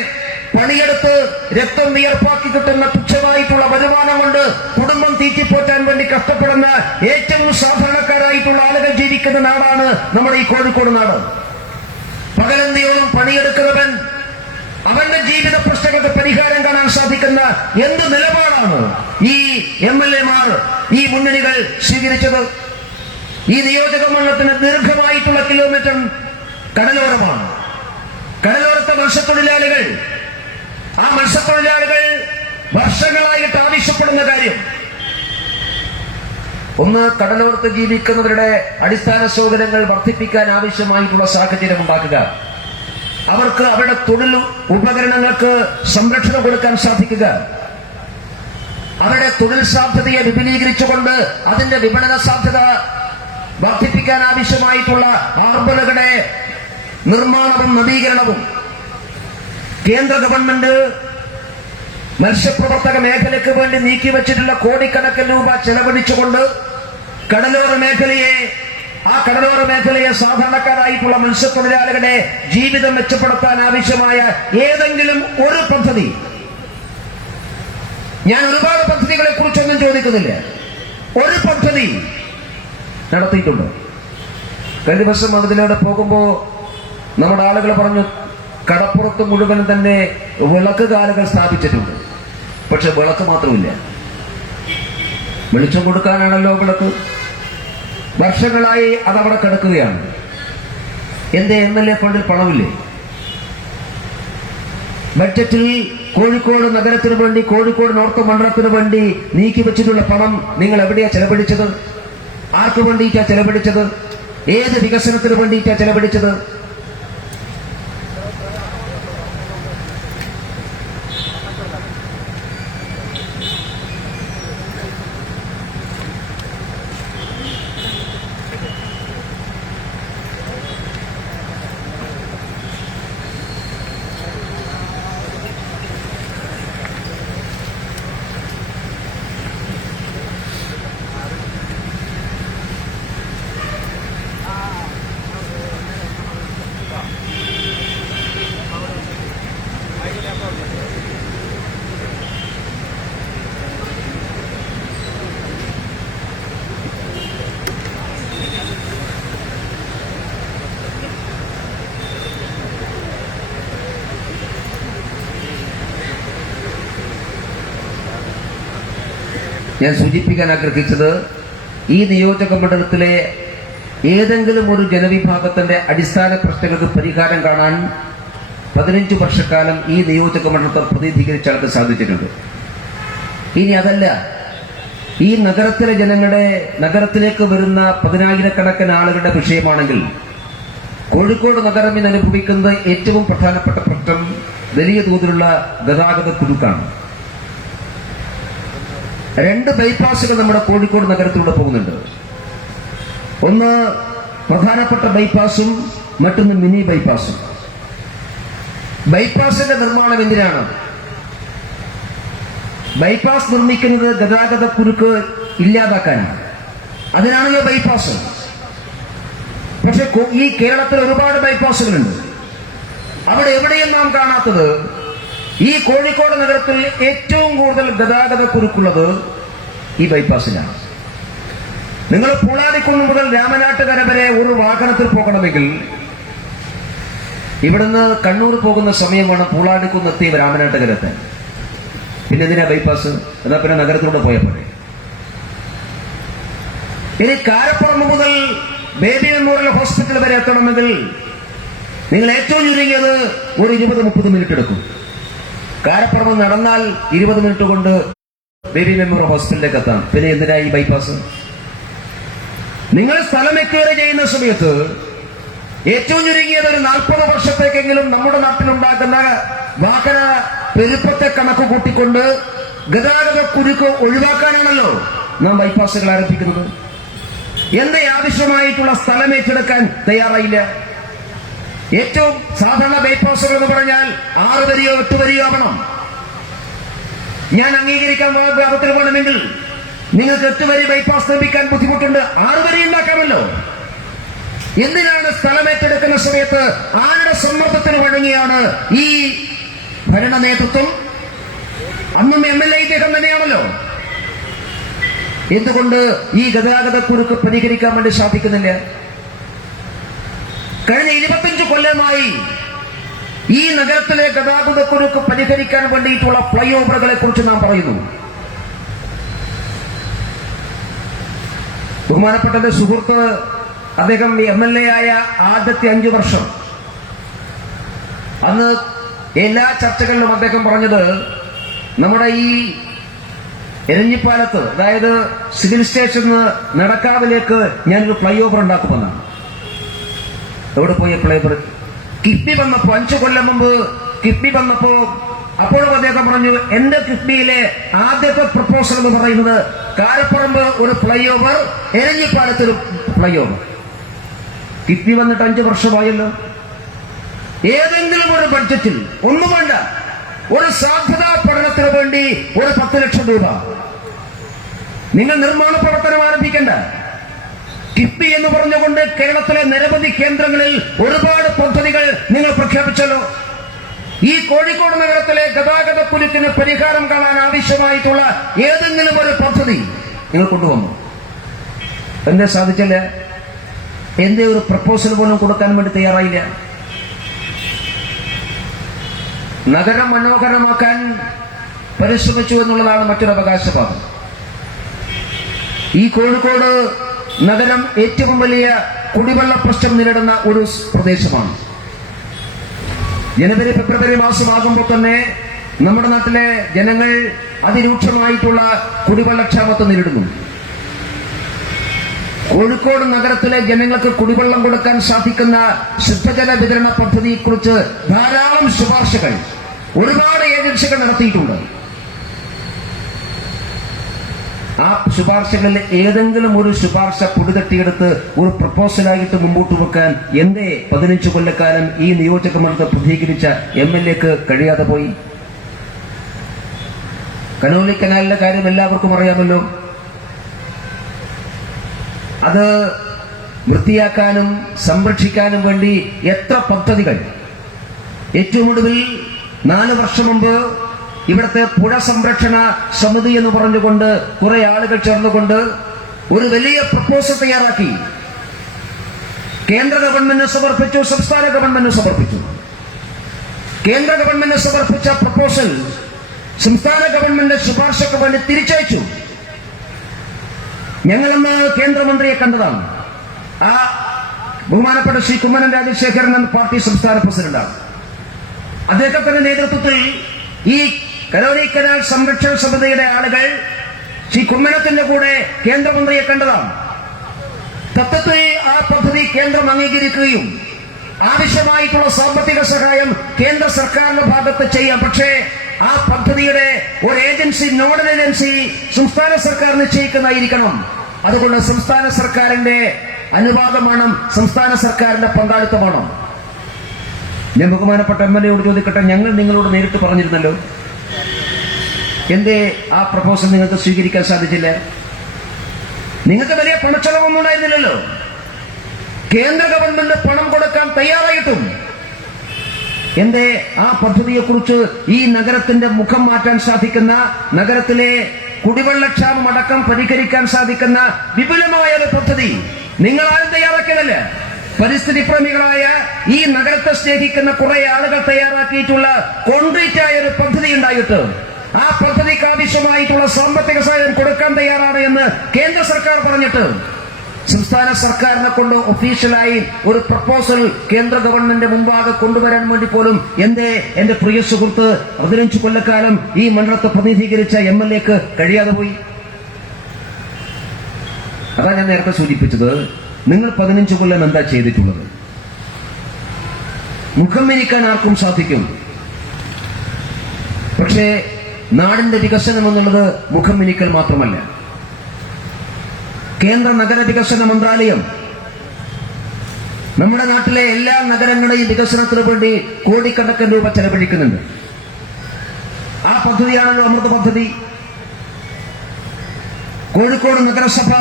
പണിയെടുത്ത് രക്തം വിയർപ്പാക്കി കിട്ടുന്ന തുച്ഛമായിട്ടുള്ള വരുമാനം കൊണ്ട് കുടുംബം തീറ്റിപ്പോറ്റാൻ വേണ്ടി കഷ്ടപ്പെടുന്ന ഏറ്റവും സാധാരണക്കാരായിട്ടുള്ള ആളുകൾ ജീവിക്കുന്ന നാടാണ് നമ്മുടെ ഈ കോഴിക്കോട് നാട്. പകലന്തിയോളം പണിയെടുക്കുന്നവൻ അവന്റെ ജീവിത പ്രശ്നങ്ങൾക്ക് പരിഹാരം കാണാൻ സാധിക്കുന്ന എന്ത് നിലപാടാണ് ഈ MLA-മാർ, ഈ മുന്നണികൾ സ്വീകരിച്ചത്? ഈ നിയോജക മണ്ഡലത്തിന് ദീർഘമായിട്ടുള്ള കിലോമീറ്റർ കടലോരമാണ്. കടലോരത്തെ മത്സ്യത്തൊഴിലാളികൾ, ആ മത്സ്യത്തൊഴിലാളികൾ വർഷങ്ങളായിട്ട് ആവശ്യപ്പെടുന്ന കാര്യം ഒന്ന്, കടലോരത്ത് ജീവിക്കുന്നവരുടെ അടിസ്ഥാന സൗകര്യങ്ങൾ വർദ്ധിപ്പിക്കാൻ ആവശ്യമായിട്ടുള്ള സാഹചര്യം ഉണ്ടാക്കുക, അവർക്ക് അവരുടെ തൊഴിൽ ഉപകരണങ്ങൾക്ക് സംരക്ഷണം കൊടുക്കാൻ സാധിക്കുക, അവരുടെ തൊഴിൽ സാധ്യതയെ വിപുലീകരിച്ചുകൊണ്ട് അതിന്റെ വിപണന സാധ്യത വർദ്ധിപ്പിക്കാൻ ആവശ്യമായിട്ടുള്ള ഹാർബറുകളുടെ നിർമ്മാണവും നവീകരണവും. കേന്ദ്ര ഗവൺമെന്റ് മത്സ്യപ്രവർത്തക മേഖലയ്ക്ക് വേണ്ടി നീക്കിവച്ചിട്ടുള്ള കോടിക്കണക്കിന് രൂപ ചെലവഴിച്ചുകൊണ്ട് കടലോര മേഖലയെ സാധാരണക്കാരായിട്ടുള്ള മത്സ്യത്തൊഴിലാളികളുടെ ജീവിതം മെച്ചപ്പെടുത്താൻ ആവശ്യമായ ഏതെങ്കിലും ഒരു പദ്ധതി, ഞാൻ ഒരുപാട് പദ്ധതികളെ കുറിച്ചൊന്നും ചോദിക്കുന്നില്ല, ഒരു പദ്ധതി നടത്തിയിട്ടുണ്ടോ? കഴിഞ്ഞ ദിവസം അതിലൂടെ പോകുമ്പോ നമ്മുടെ ആളുകൾ പറഞ്ഞു, കടപ്പുറത്ത് മുഴുവൻ തന്നെ വിളക്ക് കാലുകൾ സ്ഥാപിച്ചിട്ടുണ്ട്, പക്ഷെ വിളക്ക് മാത്രമില്ല. വെളിച്ചം കൊടുക്കാനാണല്ലോ വിളക്ക്. വർഷങ്ങളായി അതവിടെ കിടക്കുകയാണ്. എന്റെ MLA ഫണ്ടിൽ പണമില്ലേ? ബഡ്ജറ്റിൽ കോഴിക്കോട് നഗരത്തിന് വേണ്ടി, കോഴിക്കോട് നോർത്ത് മണ്ഡലത്തിന് വേണ്ടി നീക്കിവെച്ചിട്ടുള്ള പണം നിങ്ങൾ എവിടെയാ ചെലവഴിച്ചത്? ആർക്ക് വേണ്ടിയിട്ടാ ചെലവഴിച്ചത്? ഏത് വികസനത്തിന് വേണ്ടിയിട്ടാ ചെലവഴിച്ചത്? ഞാൻ സൂചിപ്പിക്കാൻ ആഗ്രഹിച്ചത്, ഈ നിയോജക മണ്ഡലത്തിലെ ഏതെങ്കിലും ഒരു ജനവിഭാഗത്തിന്റെ അടിസ്ഥാന പ്രശ്നങ്ങൾക്ക് പരിഹാരം കാണാൻ 15 വർഷക്കാലം ഈ നിയോജക മണ്ഡലത്തെ പ്രതിനിധീകരിച്ച ആൾക്ക് സാധിച്ചിട്ടുണ്ട്. ഇനി അതല്ല, ഈ നഗരത്തിലെ ജനങ്ങളുടെ, നഗരത്തിലേക്ക് വരുന്ന പതിനായിരക്കണക്കിന് ആളുകളുടെ വിഷയമാണെങ്കിൽ കോഴിക്കോട് നഗരം ഇന്ന് അനുഭവിക്കുന്നത് ഏറ്റവും പ്രധാനപ്പെട്ട പ്രശ്നം വലിയ തോതിലുള്ള ഗതാഗത കുരുക്കാണ്. 2 ബൈപ്പാസുകൾ നമ്മുടെ കോഴിക്കോട് നഗരത്തിലൂടെ പോകുന്നുണ്ട്. ഒന്ന് പ്രധാനപ്പെട്ട ബൈപ്പാസും മറ്റൊന്ന് മിനി ബൈപ്പാസും. ബൈപ്പാസിന്റെ നിർമ്മാണം എന്തിനാണ്? ബൈപ്പാസ് നിർമ്മിക്കുന്നത് ഗതാഗത കുരുക്ക് ഇല്ലാതാക്കാനാണ്. അതിനാണല്ലോ ബൈപ്പാസ്. പക്ഷെ ഈ കേരളത്തിൽ ഒരുപാട് ബൈപ്പാസുകളുണ്ട്. അവിടെ എവിടെയും നാം കാണാത്തത് ഈ കോഴിക്കോട് നഗരത്തിൽ ഏറ്റവും കൂടുതൽ ഗതാഗത കുരുക്കുള്ളത് ഈ ബൈപ്പാസിലാണ്. നിങ്ങൾ പൂളാടിക്കുന്ന് മുതൽ രാമനാട്ടുകര വരെ ഒരു വാഹനത്തിൽ പോകണമെങ്കിൽ ഇവിടുന്ന് കണ്ണൂർ പോകുന്ന സമയം വേണം പൂളാടിക്കുന്നെത്തി രാമനാട്ടുകരത്തെ. പിന്നെ എന്തിനാ ബൈപ്പാസ്? എന്നാ പിന്നെ നഗരത്തിലൂടെ പോയപ്പോഴേ. ഇനി കാരപ്പുറമ്പ് മുതൽ ബേബി മെമ്മോറിയൽ ഹോസ്പിറ്റൽ വരെ എത്തണമെങ്കിൽ നിങ്ങൾ ഏറ്റവും ചുരുങ്ങിയത് ഒരു 20-30 മിനിറ്റ് എടുക്കും. കാരപ്പുറമ്പ് നടന്നാൽ 20 മിനിറ്റ് കൊണ്ട് ബേബി മെമ്മോറിയൽ ഹോസ്പിറ്റലിലേക്ക് എത്താം. പിന്നെ എന്തിനാ ഈ ബൈപ്പാസ്? നിങ്ങൾ സ്ഥലം എക്വയർ ചെയ്യുന്ന സമയത്ത് ഏറ്റവും ചുരുങ്ങിയത് ഒരു 40 വർഷത്തേക്കെങ്കിലും നമ്മുടെ നാട്ടിലുണ്ടാക്കുന്ന വാഹന പെരുപ്പത്തെ കണക്ക് കൂട്ടിക്കൊണ്ട് ഗതാഗത കുരുക്ക് ഒഴിവാക്കാനാണല്ലോ നാം ബൈപ്പാസുകൾ ആരംഭിക്കുന്നത്. എന്തേ ആവശ്യമായിട്ടുള്ള സ്ഥലം ഏറ്റെടുക്കാൻ തയ്യാറായില്ല? ഏറ്റവും സാധാരണ ബൈപ്പാസുകൾ എന്ന് പറഞ്ഞാൽ 6 വരിയോ 8 വരിയോ ആവണം. ഞാൻ അംഗീകരിക്കാൻ ഭാഗത്തിൽ വേണമെങ്കിൽ നിങ്ങൾക്ക് 8 വരി ബൈപ്പാസ് നിർമ്മിക്കാൻ ബുദ്ധിമുട്ടുണ്ട്, 6 വരി ഉണ്ടാക്കാമല്ലോ. എന്തിനാണ് സ്ഥലം ഏറ്റെടുക്കുന്ന സമയത്ത് ആരുടെ സമ്മർദ്ദത്തിന് വഴങ്ങിയാണ് ഈ ഭരണ നേതൃത്വം? അന്നും MLA ഇദ്ദേഹം തന്നെയാണല്ലോ. എന്തുകൊണ്ട് ഈ ഗതാഗത കുരുക്ക് പരിഹരിക്കാൻ വേണ്ടി സാധിക്കുന്നില്ല? കഴിഞ്ഞ 25 കൊല്ലമായി ഈ നഗരത്തിലെ ഗതാഗത കുരുക്ക് പരിഹരിക്കാൻ വേണ്ടിയിട്ടുള്ള ഫ്ലൈ ഓവറുകളെ കുറിച്ച് നാം പറയുന്നു. ബഹുമാനപ്പെട്ട സുഹൃത്ത്, അദ്ദേഹം MLA ആയ ആദ്യത്തെ 5 വർഷം അന്ന് എല്ലാ ചർച്ചകളിലും അദ്ദേഹം പറഞ്ഞത് നമ്മുടെ ഈ എരഞ്ഞിപ്പാലത്ത്, അതായത് സിവിൽ സ്റ്റേഷന് നടക്കാവിലേക്ക് ഞാനൊരു ഫ്ലൈ ഓവർ ഉണ്ടാക്കുമെന്നാണ്. എവിടെ പോയി ഫ്ലൈ ഓവർ? കിഫ്ബി വന്നപ്പോ 5 കൊല്ലം മുമ്പ് കിഫ്ബി വന്നപ്പോ അപ്പോഴും അദ്ദേഹം പറഞ്ഞു, എന്റെ കിഫ്ബിയിലെ ആദ്യത്തെ പ്രപ്പോസൽ എന്ന് പറയുന്നത് കാരപ്പുറമ്പ് ഒരു ഫ്ലൈ ഓവർ, എരഞ്ഞിപ്പാലത്തൊരു ഫ്ലൈ ഓവർ. കിഫ്ബി വന്നിട്ട് 5 വർഷമായല്ലോ. ഏതെങ്കിലും ഒരു ബഡ്ജറ്റിൽ ഒന്നും വേണ്ട, ഒരു സാധ്യതാ പഠനത്തിന് വേണ്ടി ഒരു 10 ലക്ഷം രൂപ നിങ്ങൾ നിർമ്മാണ പ്രവർത്തനം ആരംഭിക്കേണ്ട. കിഫ്ബി എന്ന് പറഞ്ഞുകൊണ്ട് കേരളത്തിലെ നിരവധി കേന്ദ്രങ്ങളിൽ ഒരുപാട് പദ്ധതികൾ നിങ്ങൾ പ്രഖ്യാപിച്ചല്ലോ. ഈ കോഴിക്കോട് നഗരത്തിലെ ഗതാഗത കുരുക്കിന് പരിഹാരം കാണാൻ ആവശ്യമായിട്ടുള്ള ഏതെങ്കിലും ഒരു പദ്ധതി നിങ്ങൾ കൊണ്ടുവന്നു? എന്തേ സാധിച്ചില്ല? എന്തേ ഒരു പ്രപ്പോസൽ പോലും കൊടുക്കാൻ വേണ്ടി തയ്യാറായില്ല? നഗരം മനോഹരമാക്കാൻ പരിശ്രമിച്ചു എന്നുള്ളതാണ് മറ്റൊരു അവകാശവാദം. ഈ കോഴിക്കോട് നഗരം ഏറ്റവും വലിയ കുടിവെള്ള പ്രശ്നം നേരിടുന്ന ഒരു പ്രദേശമാണ്. ജനുവരി ഫെബ്രുവരി മാസമാകുമ്പോൾ തന്നെ നമ്മുടെ നാട്ടിലെ ജനങ്ങൾ അതിരൂക്ഷമായിട്ടുള്ള കുടിവെള്ളക്ഷാമത്തെ നേരിടുന്നു. കോഴിക്കോട് നഗരത്തിലെ ജനങ്ങൾക്ക് കുടിവെള്ളം കൊടുക്കാൻ സാധിക്കുന്ന ശുദ്ധജല വിതരണ പദ്ധതിയെക്കുറിച്ച് ധാരാളം ശുപാർശകൾ ഒരുപാട് ഏജൻസികൾ നടത്തിയിട്ടുണ്ട്. ആ ശുപാർശകളിൽ ഏതെങ്കിലും ഒരു ശുപാർശ പൊടിതട്ടിയെടുത്ത് ഒരു പ്രപ്പോസലായിട്ട് മുമ്പോട്ട് വെക്കാൻ എന്തേ 15 കൊല്ലക്കാലം ഈ നിയോജക മണ്ഡലത്തെ പ്രതികരിച്ച MLAക്ക് കഴിയാതെ പോയി? കനോലി കനാലിന്റെ കാര്യം എല്ലാവർക്കും അറിയാമല്ലോ. അത് വൃത്തിയാക്കാനും സംരക്ഷിക്കാനും വേണ്ടി എത്ര പദ്ധതികൾ. ഏറ്റവും ഒടുവിൽ 4 വർഷം മുമ്പ് ഇവിടുത്തെ പുഴ സംരക്ഷണ സമിതി എന്ന് പറഞ്ഞുകൊണ്ട് കുറെ ആളുകൾ ചേർന്നുകൊണ്ട് ഒരു വലിയ പ്രപ്പോസൽ തയ്യാറാക്കി. കേന്ദ്ര ഗവൺമെന്റിന് സമർപ്പിച്ചു, സംസ്ഥാന ഗവൺമെന്റിന് സമർപ്പിച്ചു. കേന്ദ്ര ഗവൺമെന്റിന് സമർപ്പിച്ച പ്രപ്പോസൽ സംസ്ഥാന ഗവൺമെന്റ് ശുപാർശക്ക് വേണ്ടി തിരിച്ചയച്ചു. ഞങ്ങളന്ന് കേന്ദ്രമന്ത്രിയെ കണ്ടതാണ്. ആ ബഹുമാനപ്പെട്ട ശ്രീ കുമ്മനം രാജശേഖരൻ പാർട്ടി സംസ്ഥാന പ്രസിഡന്റാണ്. അദ്ദേഹത്തിന്റെ നേതൃത്വത്തിൽ ഈ കലോനി കനാൽ സംരക്ഷണ സമിതിയുടെ ആളുകൾ ശ്രീ കുമ്മനത്തിന്റെ കൂടെ കേന്ദ്രമന്ത്രിയെ കണ്ടതാണ്. തത്വത്തിൽ ആ പദ്ധതി കേന്ദ്രം അംഗീകരിക്കുകയും ആവശ്യമായിട്ടുള്ള സാമ്പത്തിക സഹായം കേന്ദ്ര സർക്കാരിന്റെ ഭാഗത്ത് ചെയ്യാം. പക്ഷേ ആ പദ്ധതിയുടെ ഒരു ഏജൻസി, നോഡൽ ഏജൻസി സംസ്ഥാന സർക്കാർ നിശ്ചയിക്കുന്നതായിരിക്കണം. അതുകൊണ്ട് സംസ്ഥാന സർക്കാരിന്റെ അനുവാദം വേണം, സംസ്ഥാന സർക്കാരിന്റെ പങ്കാളിത്തം വേണം. ഞാൻ ബഹുമാനപ്പെട്ട MLA യോട് ചോദിക്കട്ടെ, ഞങ്ങൾ നിങ്ങളോട് നേരിട്ട് പറഞ്ഞിരുന്നല്ലോ, എന്തേ ആ പ്രപ്പോസൽ നിങ്ങൾക്ക് സ്വീകരിക്കാൻ സാധിച്ചില്ല? നിങ്ങൾക്ക് വലിയ പണച്ചെലവൊന്നും ഉണ്ടായിരുന്നില്ലല്ലോ. കേന്ദ്ര ഗവൺമെന്റ് പണം കൊടുക്കാൻ തയ്യാറായിട്ടും എന്തേ ആ പദ്ധതിയെക്കുറിച്ച് ഈ നഗരത്തിന്റെ മുഖം മാറ്റാൻ സാധിക്കുന്ന, നഗരത്തിലെ കുടിവെള്ളക്ഷാമം അടക്കം പരിഹരിക്കാൻ സാധിക്കുന്ന വിപുലമായ ഒരു പദ്ധതി നിങ്ങളാരും തയ്യാറാക്കിയതല്ല. പരിസ്ഥിതി പ്രേമികളായ ഈ നഗരത്തെ സ്നേഹിക്കുന്ന കുറെ ആളുകൾ തയ്യാറാക്കിയിട്ടുള്ള കോൺക്രീറ്റ് ആയ ഒരു പദ്ധതി ഉണ്ടായിട്ട് ആ പദ്ധതിക്ക് ആവശ്യമായിട്ടുള്ള സാമ്പത്തിക സഹായം കൊടുക്കാൻ തയ്യാറാണ് എന്ന് കേന്ദ്ര സർക്കാർ പറഞ്ഞിട്ട് സംസ്ഥാന സർക്കാരിനെ കൊണ്ട് ഒഫീഷ്യലായി ഒരു പ്രപ്പോസൽ കേന്ദ്ര ഗവൺമെന്റ് മുമ്പാകെ കൊണ്ടുവരാൻ വേണ്ടി പോലും എന്റെ പ്രിയ സുഹൃത്ത് 15 കൊല്ലക്കാലം ഈ മണ്ഡലത്തെ പ്രതിനിധീകരിച്ച MLAക്ക് കഴിയാതെ പോയി. അതാ ഞാൻ നേരത്തെ സൂചിപ്പിച്ചത്, നിങ്ങൾ 15 കൊല്ലം എന്താ ചെയ്തിട്ടുള്ളത്? മുഖം മിനിക്കാൻ ആർക്കും സാധിക്കും. പക്ഷേ നാടിന്റെ വികസനം എന്നുള്ളത് മുഖം മിനിക്കൽ മാത്രമല്ല. കേന്ദ്ര നഗര വികസന മന്ത്രാലയം നമ്മുടെ നാട്ടിലെ എല്ലാ നഗരങ്ങളുടെയും വികസനത്തിന് വേണ്ടി കോടിക്കണക്കിന് രൂപ ചെലവഴിക്കുന്നുണ്ട്. ആ പദ്ധതിയാണല്ലോ അമൃത് പദ്ധതി. കോഴിക്കോട് നഗരസഭ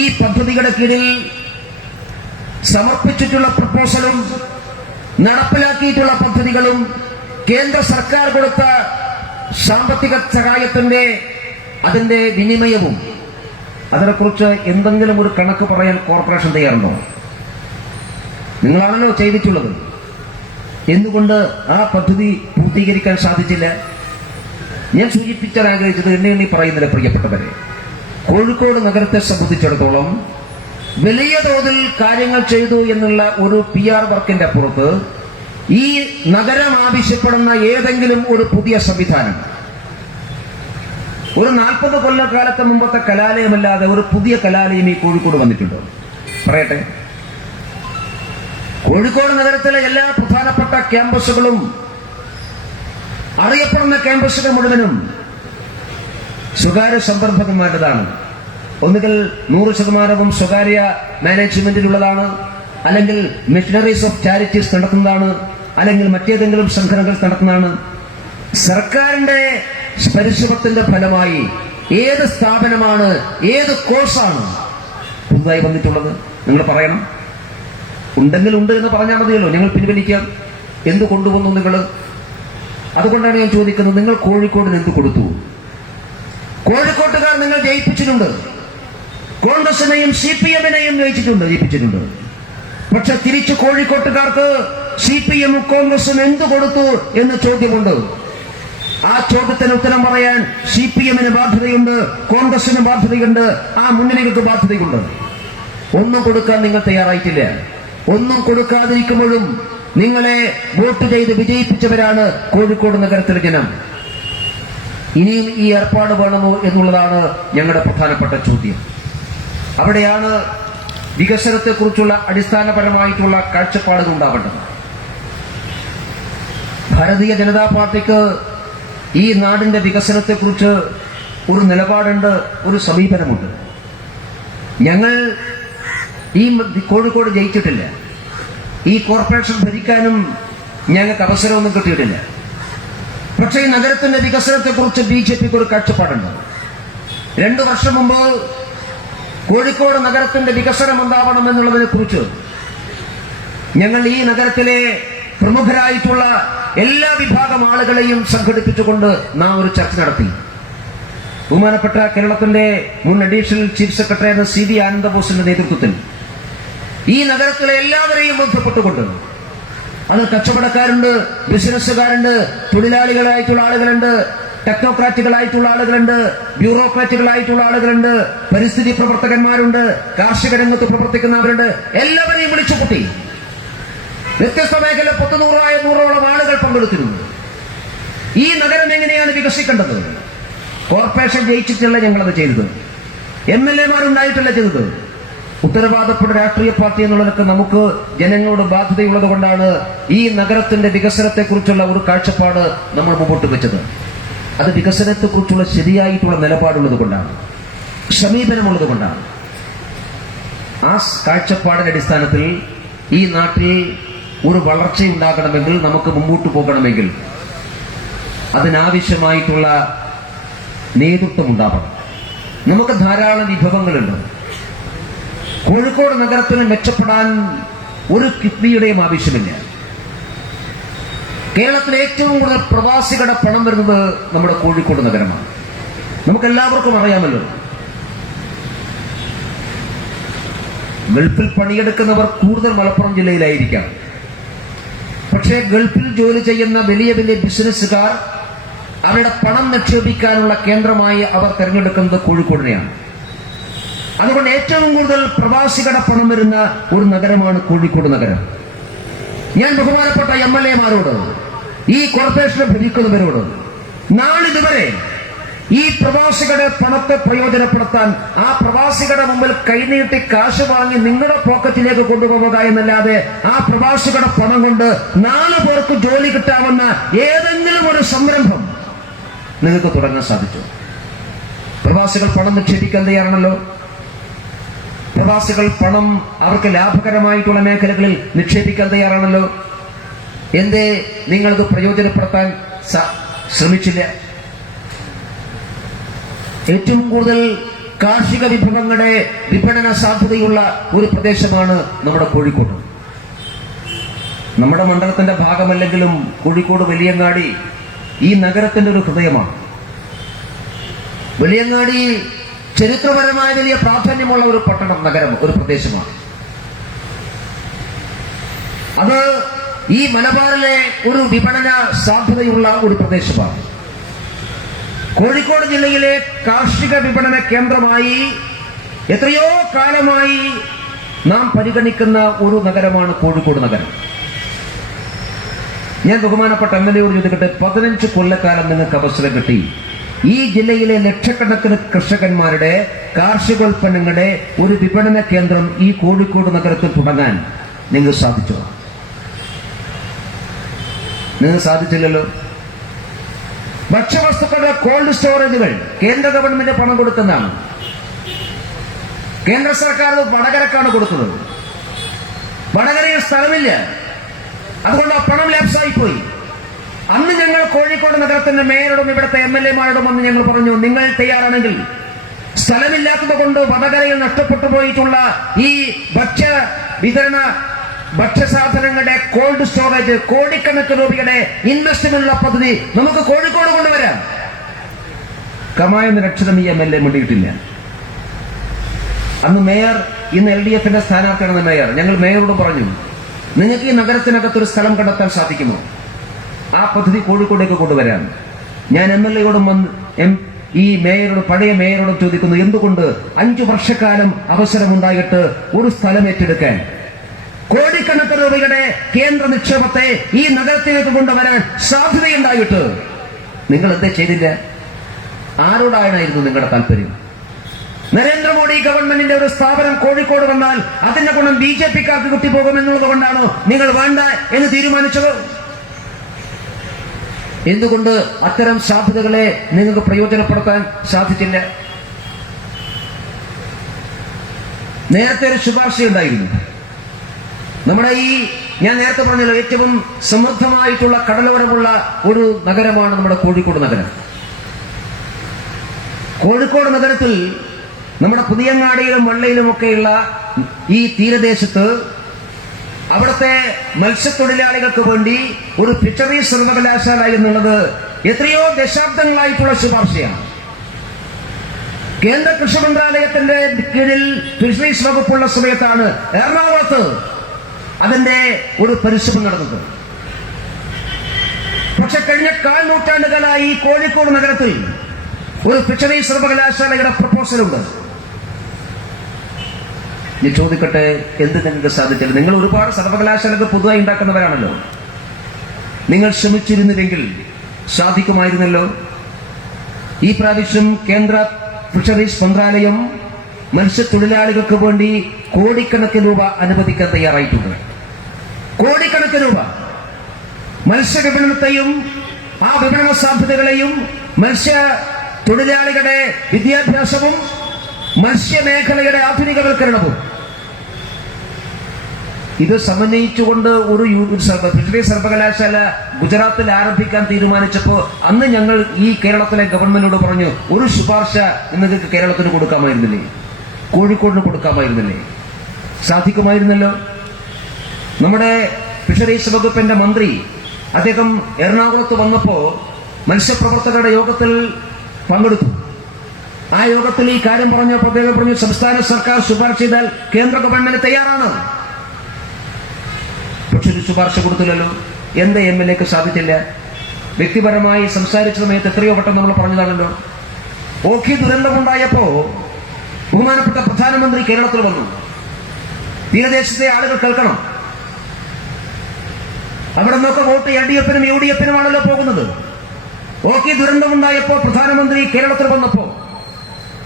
ഈ പദ്ധതിയുടെ കീഴിൽ സമർപ്പിച്ചിട്ടുള്ള പ്രപ്പോസലും നടപ്പിലാക്കിയിട്ടുള്ള പദ്ധതികളും കേന്ദ്ര സർക്കാർ കൊടുത്ത സാമ്പത്തിക സഹായത്തിന്റെ അതിന്റെ വിനിമയവും, അതിനെക്കുറിച്ച് എന്തെങ്കിലും ഒരു കണക്ക് പറയാൻ കോർപ്പറേഷൻ തയ്യാറുണ്ടോ? നിങ്ങളാണല്ലോ ചെയ്തിട്ടുള്ളത്. എന്തുകൊണ്ട് ആ പദ്ധതി പൂർത്തീകരിക്കാൻ സാധിച്ചില്ല? ഞാൻ സൂചിപ്പിക്കാൻ ആഗ്രഹിച്ചത് എണ്ണി പറയുന്നില്ല പ്രിയപ്പെട്ടവരെ, കോഴിക്കോട് നഗരത്തെ സംബന്ധിച്ചിടത്തോളം വലിയ തോതിൽ കാര്യങ്ങൾ ചെയ്തു എന്നുള്ള ഒരു PR വർക്കിന്റെ അപ്പുറത്ത് ഈ നഗരം ആവശ്യപ്പെടുന്ന ഏതെങ്കിലും ഒരു പുതിയ സംവിധാനം, ഒരു 40 കൊല്ലക്കാലത്തെ മുമ്പത്തെ കലാലയമല്ലാതെ ഒരു പുതിയ കലാലയം ഈ കോഴിക്കോട് വന്നിട്ടുണ്ടോ? പറയട്ടെ. കോഴിക്കോട് നഗരത്തിലെ എല്ലാ പ്രധാനപ്പെട്ട ക്യാമ്പസുകളും, അറിയപ്പെടുന്ന ക്യാമ്പസുകൾ മുഴുവനും സ്വകാര്യ സംരംഭകന്മാരുടേതാണ്. ഒന്നുകിൽ 100% സ്വകാര്യ മാനേജ്മെന്റിലുള്ളതാണ്, അല്ലെങ്കിൽ മിഷണറീസ് ഓഫ് ചാരിറ്റീസ് നടത്തുന്നതാണ്, അല്ലെങ്കിൽ മറ്റേതെങ്കിലും സംഘടനകൾ നടത്തുന്നതാണ്. സർക്കാരിന്റെ പരിശ്രമത്തിന്റെ ഫലമായി ഏത് സ്ഥാപനമാണ്, ഏത് കോഴ്സാണ് പുതുതായി വന്നിട്ടുള്ളത്? നിങ്ങൾ പറയണം. ഉണ്ടെങ്കിൽ ഉണ്ട് എന്ന് പറഞ്ഞാൽ മതിയല്ലോ, ഞങ്ങൾ പിൻവലിക്കാം. എന്ത് കൊണ്ടുവന്നു നിങ്ങൾ? അതുകൊണ്ടാണ് ഞാൻ ചോദിക്കുന്നത്, നിങ്ങൾ കോഴിക്കോടിന് എന്ത് കൊടുത്തു? കോഴിക്കോട്ടുകാർ നിങ്ങൾ ജയിപ്പിച്ചിട്ടുണ്ട്. കോൺഗ്രസിനെയും CPM-നെയും ജയിപ്പിച്ചിട്ടുണ്ട്. പക്ഷെ തിരിച്ചു കോഴിക്കോട്ടുകാർക്ക് CPM-ഉം കോൺഗ്രസും എന്ത് കൊടുത്തു എന്ന് ചോദ്യമുണ്ട്. ആ ചോദ്യത്തിന് ഉത്തരം പറയാൻ CPM-ന് ബാധ്യതയുണ്ട്, കോൺഗ്രസിന് ബാധ്യതയുണ്ട്, ആ മുന്നണികൾക്ക് ബാധ്യതയുണ്ട്. ഒന്നും കൊടുക്കാൻ നിങ്ങൾ തയ്യാറായിട്ടില്ല. ഒന്നും കൊടുക്കാതിരിക്കുമ്പോഴും നിങ്ങളെ വോട്ട് ചെയ്ത് വിജയിപ്പിച്ചവരാണ് കോഴിക്കോട് നഗരത്തിലെ ജനം. ഇനിയും ഈ ഏർപ്പാട് വേണമോ എന്നുള്ളതാണ് ഞങ്ങളുടെ പ്രധാനപ്പെട്ട ചോദ്യം. അവിടെയാണ് വികസനത്തെക്കുറിച്ചുള്ള അടിസ്ഥാനപരമായിട്ടുള്ള കാഴ്ചപ്പാടുകൾ ഉണ്ടാവേണ്ടത്. ഭാരതീയ ജനതാ പാർട്ടിക്ക് ഈ നാടിന്റെ വികസനത്തെക്കുറിച്ച് ഒരു നിലപാടുണ്ട്, ഒരു സമീപനമുണ്ട്. ഞങ്ങൾ ഈ കോഴിക്കോട് ജയിച്ചിട്ടില്ല. ഈ കോർപ്പറേഷൻ ഭരിക്കാനും ഞങ്ങൾക്ക് അവസരമൊന്നും കിട്ടിയിട്ടില്ല. പക്ഷേ ഈ നഗരത്തിന്റെ വികസനത്തെക്കുറിച്ച് BJPക്ക് ഒരു കാഴ്ചപ്പാടുണ്ട്. 2 വർഷം മുമ്പ് കോഴിക്കോട് നഗരത്തിന്റെ വികസനം ഉണ്ടാവണം എന്നുള്ളതിനെ കുറിച്ച് ഞങ്ങൾ ഈ നഗരത്തിലെ പ്രമുഖരായിട്ടുള്ള എല്ലാ വിഭാഗം ആളുകളെയും സംഘടിപ്പിച്ചുകൊണ്ട് നാം ഒരു ചർച്ച നടത്തി. ബഹുമാനപ്പെട്ട കേരളത്തിന്റെ മുൻ അഡീഷണൽ ചീഫ് സെക്രട്ടറി എന്ന CD ആനന്ദബോസിന്റെ നേതൃത്വത്തിൽ ഈ നഗരത്തിലെ എല്ലാവരെയും ബന്ധപ്പെട്ടുകൊണ്ട്, അത് കച്ചവടക്കാരുണ്ട്, ബിസിനസ്സുകാരുണ്ട്, തൊഴിലാളികളായിട്ടുള്ള ആളുകളുണ്ട്, ടെക്നോക്രാറ്റുകളായിട്ടുള്ള ആളുകളുണ്ട്, ബ്യൂറോക്രാറ്റുകളായിട്ടുള്ള ആളുകളുണ്ട്, പരിസ്ഥിതി പ്രവർത്തകന്മാരുണ്ട്, കാർഷിക രംഗത്ത് പ്രവർത്തിക്കുന്നവരുണ്ട്, എല്ലാവരെയും വിളിച്ചുകൂട്ടി. വ്യത്യസ്ത മേഖല 100-100ഓളം ആളുകൾ പങ്കെടുത്തിരുന്നു. ഈ നഗരം എങ്ങനെയാണ് വികസിക്കേണ്ടത്? കോർപ്പറേഷൻ ജയിച്ചിട്ടല്ല ഞങ്ങളത് ചെയ്തത്, MLA-മാരുണ്ടായിട്ടല്ല ചെയ്തത്. ഉത്തരവാദപ്പെട്ട രാഷ്ട്രീയ പാർട്ടി എന്നുള്ളതൊക്കെ നമുക്ക് ജനങ്ങളോട് ബാധ്യതയുള്ളത് കൊണ്ടാണ് ഈ നഗരത്തിന്റെ വികസനത്തെക്കുറിച്ചുള്ള ഒരു കാഴ്ചപ്പാട് നമ്മൾ മുമ്പോട്ട് വെച്ചത്. അത് വികസനത്തെക്കുറിച്ചുള്ള ശരിയായിട്ടുള്ള നിലപാടുള്ളത് കൊണ്ടാണ്, സമീപനമുള്ളത് കൊണ്ടാണ്. ആ കാഴ്ചപ്പാടിന്റെ അടിസ്ഥാനത്തിൽ ഈ നാട്ടിൽ ഒരു വളർച്ചയുണ്ടാകണമെങ്കിൽ, നമുക്ക് മുമ്പോട്ട് പോകണമെങ്കിൽ അതിനാവശ്യമായിട്ടുള്ള നേതൃത്വം ഉണ്ടാവണം. നമുക്ക് ധാരാളം വിഭവങ്ങളുണ്ട്. കോഴിക്കോട് നഗരത്തിന് മെച്ചപ്പെടാൻ ഒരു കിഫ്ബിയുടെയും ആവശ്യമില്ല. കേരളത്തിൽ ഏറ്റവും കൂടുതൽ പ്രവാസികളുടെ പണം വരുന്നത് നമ്മുടെ കോഴിക്കോട് നഗരമാണ്. നമുക്കെല്ലാവർക്കും അറിയാമല്ലോ. ഗൾഫിൽ പണിയെടുക്കുന്നവർ കൂടുതൽ മലപ്പുറം ജില്ലയിലായിരിക്കാം. പക്ഷേ ഗൾഫിൽ ജോലി ചെയ്യുന്ന വലിയ വലിയ ബിസിനസ്സുകാർ അവരുടെ പണം നിക്ഷേപിക്കാനുള്ള കേന്ദ്രമായി അവർ തിരഞ്ഞെടുക്കുന്നത് കോഴിക്കോടിനെയാണ്. അതുകൊണ്ട് ഏറ്റവും കൂടുതൽ പ്രവാസികളുടെ പണം വരുന്ന ഒരു നഗരമാണ് കോഴിക്കോട് നഗരം. ഞാൻ ബഹുമാനപ്പെട്ട MLA-മാരോട്, ഈ കോർപ്പറേഷനെ ഭരിക്കുന്നവരോട്, നാളിതുവരെ ഈ പ്രവാസികളുടെ പണത്തെ പ്രയോജനപ്പെടുത്താൻ, ആ പ്രവാസികളുടെ മുമ്പിൽ കൈനീട്ടി കാശ് വാങ്ങി നിങ്ങളുടെ പോക്കറ്റിലേക്ക് കൊണ്ടുപോവുക എന്നല്ലാതെ ആ പ്രവാസികളുടെ പണം കൊണ്ട് 4 പേർക്ക് ജോലി കിട്ടാവുന്ന ഏതെങ്കിലും ഒരു സംരംഭം നിങ്ങൾക്ക് തുടങ്ങാൻ സാധിച്ചു? പ്രവാസികൾ പണം നിക്ഷേപിക്കാൻ തയ്യാറാണല്ലോ. പ്രവാസികൾ പണം അവർക്ക് ലാഭകരമായിട്ടുള്ള മേഖലകളിൽ നിക്ഷേപിക്കാൻ തയ്യാറാണല്ലോ. എന്തേ നിങ്ങളത് പ്രയോജനപ്പെടുത്താൻ ശ്രമിച്ചില്ല? ഏറ്റവും കൂടുതൽ കാർഷിക വിഭവങ്ങളുടെ വിപണന സാധ്യതയുള്ള ഒരു പ്രദേശമാണ് നമ്മുടെ കോഴിക്കോട്. നമ്മുടെ മണ്ഡലത്തിന്റെ ഭാഗമല്ലെങ്കിലും കോഴിക്കോട് വലിയങ്ങാടി ഈ നഗരത്തിന്റെ ഒരു ഹൃദയമാണ്. വലിയങ്ങാടി ചരിത്രപരമായ വലിയ പ്രാധാന്യമുള്ള ഒരു പട്ടണം, നഗരം, ഒരു പ്രദേശമാണ്. അത് ഈ മലബാറിലെ ഒരു വിപണന സാധ്യതയുള്ള ഒരു പ്രദേശമാണ്. കോഴിക്കോട് ജില്ലയിലെ കാർഷിക വിപണന കേന്ദ്രമായി എത്രയോ കാലമായി നാം പരിഗണിക്കുന്ന ഒരു നഗരമാണ് കോഴിക്കോട് നഗരം. ഞാൻ ബഹുമാനപ്പെട്ട MLA-യോട് ചോദിക്കട്ടെ, 15 കൊല്ലക്കാലം നിങ്ങൾക്ക് അവസരം കിട്ടി ഈ ജില്ലയിലെ ലക്ഷക്കണക്കിന് കർഷകന്മാരുടെ കാർഷികോൽപ്പന്നങ്ങളുടെ ഒരു വിപണന കേന്ദ്രം ഈ കോഴിക്കോട് നഗരത്തിൽ തുടങ്ങാൻ നിങ്ങൾക്ക് സാധിച്ചോ? നിങ്ങൾക്ക് സാധിച്ചില്ലല്ലോ. ഭക്ഷ്യവസ്തുക്കളുടെ കോൾഡ് സ്റ്റോറേജുകൾ കേന്ദ്ര ഗവൺമെന്റ് പണം കൊടുക്കുന്നതാണ്. കേന്ദ്ര സർക്കാർ വടകരക്കാണ് കൊടുക്കുന്നത്. വടകരയിൽ സ്ഥലമില്ല, അതുകൊണ്ട് ആ പണം ലാപ്സായി പോയി. അന്ന് ഞങ്ങൾ കോഴിക്കോട് നഗരത്തിന്റെ മേയറോടും ഇവിടുത്തെ MLA-മാരോടും വന്ന് ഞങ്ങൾ പറഞ്ഞു, നിങ്ങൾ തയ്യാറാണെങ്കിൽ സ്ഥലമില്ലാത്തത് കൊണ്ട് വടകരയിൽ നഷ്ടപ്പെട്ടു പോയിട്ടുള്ള ഈ ഭക്ഷ്യസാധനങ്ങളുടെ കോൾഡ് സ്റ്റോറേജ്, കോടിക്കണക്കിന് രൂപയുടെ ഇൻവെസ്റ്റ്മെന്റുള്ള പദ്ധതി നമുക്ക് കോഴിക്കോട് കൊണ്ടുവരാം. കമായെന്ന ലക്ഷണം ഈ MLA മിണ്ടിയിട്ടില്ല. അന്ന് മേയർ, ഇന്ന് LDF-ന്റെ സ്ഥാനാർത്ഥിയാണ് മേയർ. ഞങ്ങൾ മേയറോട് പറഞ്ഞു, നിങ്ങൾക്ക് ഈ നഗരത്തിനകത്തൊരു സ്ഥലം കണ്ടെത്താൻ സാധിക്കുമോ? ആ പദ്ധതി കോഴിക്കോടേക്ക് കൊണ്ടുവരാൻ. ഞാൻ MLA-യോടും ഈ മേയറോട്, പഴയ മേയറോട് ചോദിക്കുന്നു, എന്തുകൊണ്ട് 5 വർഷക്കാലം അവസരമുണ്ടായിട്ട് ഒരു സ്ഥലം ഏറ്റെടുക്കാൻ, കോടിക്കണക്കിന് രൂപയുടെ കേന്ദ്ര നിക്ഷേപത്തെ ഈ നഗരത്തിലേക്ക് കൊണ്ടുവരാൻ സാധ്യതയുണ്ടായിട്ട് നിങ്ങൾ എന്തേ ചെയ്തില്ല? ആരോടായിരുന്നു നിങ്ങളുടെ താല്പര്യം? നരേന്ദ്രമോദി ഗവൺമെന്റിന്റെ ഒരു സ്ഥാപനം കോഴിക്കോട് വന്നാൽ അതിന്റെ ഗുണം BJP-ക്കാർക്ക് കിട്ടിപ്പോകുമെന്നുള്ളത് കൊണ്ടാണോ നിങ്ങൾ വേണ്ട എന്ന് തീരുമാനിച്ചത്? എന്തുകൊണ്ട് അത്തരം സാധ്യതകളെ നിങ്ങൾക്ക് പ്രയോജനപ്പെടുത്താൻ സാധിച്ചില്ല? നേരത്തെ ഒരു ശുപാർശയുണ്ടായിരുന്നു. നമ്മുടെ ഞാൻ നേരത്തെ പറഞ്ഞല്ലോ, ഏറ്റവും സമൃദ്ധമായിട്ടുള്ള കടലോരമുള്ള ഒരു നഗരമാണ് നമ്മുടെ കോഴിക്കോട് നഗരം. കോഴിക്കോട് നഗരത്തിൽ നമ്മുടെ പുതിയങ്ങാടിയിലും വള്ളയിലുമൊക്കെയുള്ള ഈ തീരദേശത്ത് അവിടുത്തെ മത്സ്യത്തൊഴിലാളികൾക്ക് വേണ്ടി ഒരു ഫിഷറീസ് സർവകലാശാല എന്നുള്ളത് എത്രയോ ദശാബ്ദങ്ങളായിട്ടുള്ള ശുപാർശയാണ്. കേന്ദ്ര കൃഷി മന്ത്രാലയത്തിന്റെ കീഴിൽ ഫിഷറീസ് വകുപ്പുള്ള സമയത്താണ് എറണാകുളത്ത് അതിന്റെ ഒരു പരിശ്രമം നടന്നത്. പക്ഷെ കഴിഞ്ഞ 4 നൂറ്റാണ്ടുകളായി ഈ കോഴിക്കോട് നഗരത്തിൽ ഒരു ഫിഷറീസ് സർവകലാശാലയുടെ പ്രപ്പോസലുണ്ട്. ഞാൻ ചോദിക്കട്ടെ, എന്ത് നിങ്ങൾക്ക് സാധിച്ചില്ല? നിങ്ങൾ ഒരുപാട് സർവകലാശാലകൾ പുതുതായി ഉണ്ടാക്കുന്നവരാണല്ലോ. നിങ്ങൾ ശ്രമിച്ചിരുന്നുവെങ്കിൽ സാധിക്കുമായിരുന്നല്ലോ. ഈ പ്രാവശ്യം കേന്ദ്ര ഫിഷറീസ് മന്ത്രാലയം മത്സ്യത്തൊഴിലാളികൾക്ക് വേണ്ടി കോടിക്കണക്കിന് രൂപ അനുവദിക്കാൻ തയ്യാറായിട്ടുണ്ട്. കോടിക്കണക്കിന് രൂപ മത്സ്യവിപണനത്തെയും ആ വിപണന സാധ്യതകളെയും മത്സ്യ തൊഴിലാളികളുടെ വിദ്യാഭ്യാസവും മത്സ്യമേഖലയുടെ ആധുനികവൽക്കരണവും ഇത് സമന്വയിച്ചുകൊണ്ട് ഒരു ഫിഷറീസ് സർവകലാശാല ഗുജറാത്തിൽ ആരംഭിക്കാൻ തീരുമാനിച്ചപ്പോൾ അന്ന് ഞങ്ങൾ ഈ കേരളത്തിലെ ഗവൺമെന്റിനോട് പറഞ്ഞു, ഒരു ശുപാർശ നിങ്ങൾക്ക് കേരളത്തിന് കൊടുക്കാമായിരുന്നില്ലേ, കോഴിക്കോടിന് കൊടുക്കാമായിരുന്നില്ലേ? സാധിക്കുമായിരുന്നല്ലോ. നമ്മുടെ ഫിഷറീസ് വകുപ്പിന്റെ മന്ത്രി അദ്ദേഹം എറണാകുളത്ത് വന്നപ്പോ മത്സ്യപ്രവർത്തകരുടെ യോഗത്തിൽ പങ്കെടുത്തു. ആ യോഗത്തിൽ ഈ കാര്യം പറഞ്ഞപ്പോൾ അദ്ദേഹം പറഞ്ഞു, സംസ്ഥാന സർക്കാർ ശുപാർശ ചെയ്താൽ കേന്ദ്ര ഗവൺമെന്റ് തയ്യാറാണ്. പക്ഷെ ഒരു ശുപാർശ കൊടുത്തില്ലല്ലോ. എന്താ MLA സാധിച്ചില്ല? വ്യക്തിപരമായി സംസാരിച്ച സമയത്ത് എത്രയോ വട്ടം നമ്മൾ പറഞ്ഞതാണല്ലോ. ഓഖി ദുരന്തമുണ്ടായപ്പോ ബഹുമാനപ്പെട്ട പ്രധാനമന്ത്രി കേരളത്തിൽ വന്നു. തീരദേശത്തെ ആളുകൾ കേൾക്കണം. അവിടെ നിന്നൊക്കെ വോട്ട് LDFനും UDFനുമാണല്ലോ പോകുന്നത്. ഓഖി ദുരന്തമുണ്ടായപ്പോ പ്രധാനമന്ത്രി കേരളത്തിൽ വന്നപ്പോ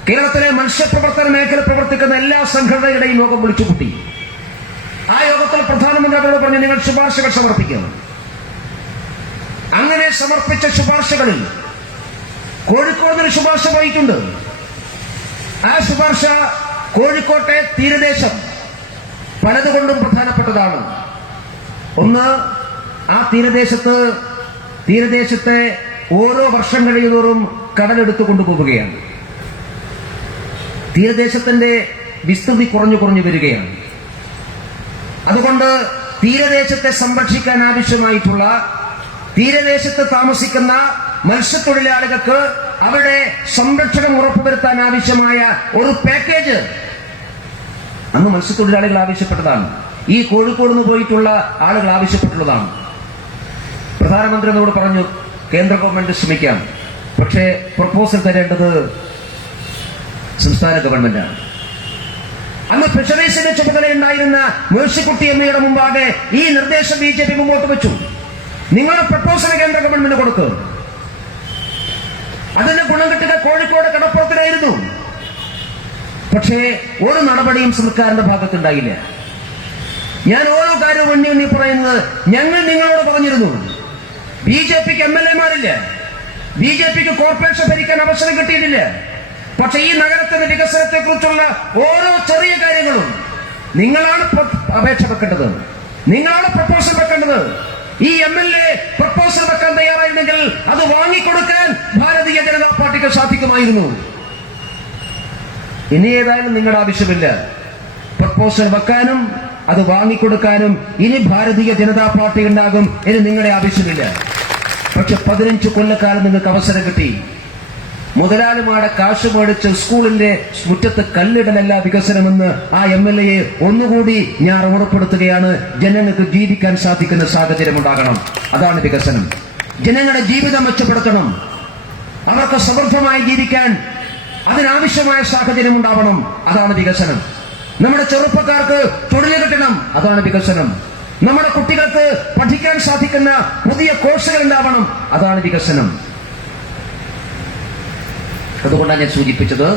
കേരളത്തിലെ മത്സ്യപ്രവർത്തന മേഖല പ്രവർത്തിക്കുന്ന എല്ലാ സംഘടനകളുടെയും യോഗം വിളിച്ചുകൂട്ടി. ആ യോഗത്തിൽ പ്രധാനമന്ത്രി അവരോട് പറഞ്ഞു, നിങ്ങൾ ശുപാർശകൾ സമർപ്പിക്കണം. അങ്ങനെ സമർപ്പിച്ച ശുപാർശകളിൽ കോഴിക്കോടിന് ശുപാർശ പോയിട്ടുണ്ട്. ആ ശുപാർശ കോഴിക്കോട്ടെ തീരദേശം പലതുകൊണ്ടും പ്രധാനപ്പെട്ടതാണ്. ഒന്ന്, ആ തീരദേശത്തെ ഓരോ വർഷം കഴിയുന്നതോറും കടലെടുത്തു കൊണ്ടുപോവുകയാണ്. തീരദേശത്തിന്റെ വിസ്തൃതി കുറഞ്ഞു വരികയാണ്. അതുകൊണ്ട് തീരദേശത്തെ സംരക്ഷിക്കാൻ ആവശ്യമായിട്ടുള്ള തീരദേശത്ത് താമസിക്കുന്ന മത്സ്യത്തൊഴിലാളികൾക്ക് അവരുടെ സംരക്ഷണം ഉറപ്പുവരുത്താൻ ആവശ്യമായ ഒരു പാക്കേജ് അന്ന് മത്സ്യത്തൊഴിലാളികൾ ആവശ്യപ്പെട്ടതാണ്. ഈ കോഴിക്കോട് നിന്ന് പോയിട്ടുള്ള ആളുകൾ ആവശ്യപ്പെട്ടുള്ളതാണ്. പ്രധാനമന്ത്രി എന്നോട് പറഞ്ഞു, കേന്ദ്ര ഗവൺമെന്റ് ശ്രമിക്കാം, പക്ഷേ പ്രപ്പോസൽ തരേണ്ടത് സംസ്ഥാന ഗവൺമെന്റാണ്. അന്ന് ഫിഷറീസിന്റെ ചുമതലയുണ്ടായിരുന്ന മേഴ്സിക്കുട്ടി എമ്മയുടെ മുമ്പാകെ ഈ നിർദ്ദേശം BJP മുമ്പോട്ട് വെച്ചു. നിങ്ങളുടെ പ്രപ്പോസൽ കേന്ദ്ര ഗവൺമെന്റ് കൊടുക്കും. അതിന് ഗുണം കിട്ടുക കോഴിക്കോട് കടപ്പുറത്തിലായിരുന്നു. പക്ഷേ ഒരു നടപടിയും സർക്കാരിന്റെ ഭാഗത്തുണ്ടായില്ല. ഞാൻ ഓരോ കാര്യവും എണ്ണി പറയുന്നത്, ഞങ്ങൾ നിങ്ങളോട് പറഞ്ഞിരുന്നു, BJPക്ക് MLA-മാരില്ല, BJPക്ക് കോർപ്പറേഷൻ ഭരിക്കാൻ അവസരം കിട്ടിയിട്ടില്ല. പക്ഷെ ഈ നഗരത്തിന്റെ വികസനത്തെ കുറിച്ചുള്ള ഓരോ ചെറിയ കാര്യങ്ങളും നിങ്ങളാണ് അപേക്ഷ വെക്കേണ്ടത്, നിങ്ങളാണ് പ്രപ്പോസൽ വെക്കേണ്ടത്. ഈ MLA പ്രപ്പോസൽ വെക്കാൻ തയ്യാറായിരുന്നെങ്കിൽ അത് വാങ്ങിക്കൊടുക്കാൻ ഭാരതീയ ജനതാ പാർട്ടിക്ക് സാധിക്കുമായിരുന്നു. ഇനി ഏതായാലും നിങ്ങളുടെ ആവശ്യമില്ല. പ്രപ്പോസൽ വെക്കാനും അത് വാങ്ങിക്കൊടുക്കാനും ഇനി ഭാരതീയ ജനതാ പാർട്ടി ഉണ്ടാകും. ഇനി നിങ്ങളുടെ ആവശ്യമില്ല. പക്ഷെ 15 കൊല്ലക്കാലം നിങ്ങൾക്ക് അവസരം കിട്ടി. മുതലാളിമാരുടെ കാശ് മേടിച്ച് സ്കൂളിന്റെ മുറ്റത്ത് കല്ലിടലല്ല വികസനമെന്ന് ആ MLA ഒന്നുകൂടി ഞാൻ ഉറപ്പെടുത്തുകയാണ്. ജനങ്ങൾക്ക് ജീവിക്കാൻ സാധിക്കുന്ന സാഹചര്യം ഉണ്ടാകണം. അതാണ് വികസനം. ജനങ്ങളുടെ ജീവിതം മെച്ചപ്പെടുത്തണം. അവർക്ക് സമൃദ്ധമായി ജീവിക്കാൻ അതിനാവശ്യമായ സാഹചര്യം ഉണ്ടാവണം. അതാണ് വികസനം. നമ്മുടെ ചെറുപ്പക്കാർക്ക് തൊഴിൽ കിട്ടണം. അതാണ് വികസനം. നമ്മുടെ കുട്ടികൾക്ക് പഠിക്കാൻ സാധിക്കുന്ന പുതിയ കോഴ്സുകൾ ഉണ്ടാവണം. അതാണ് വികസനം. അതുകൊണ്ടാണ് ഞാൻ സൂചിപ്പിച്ചത്,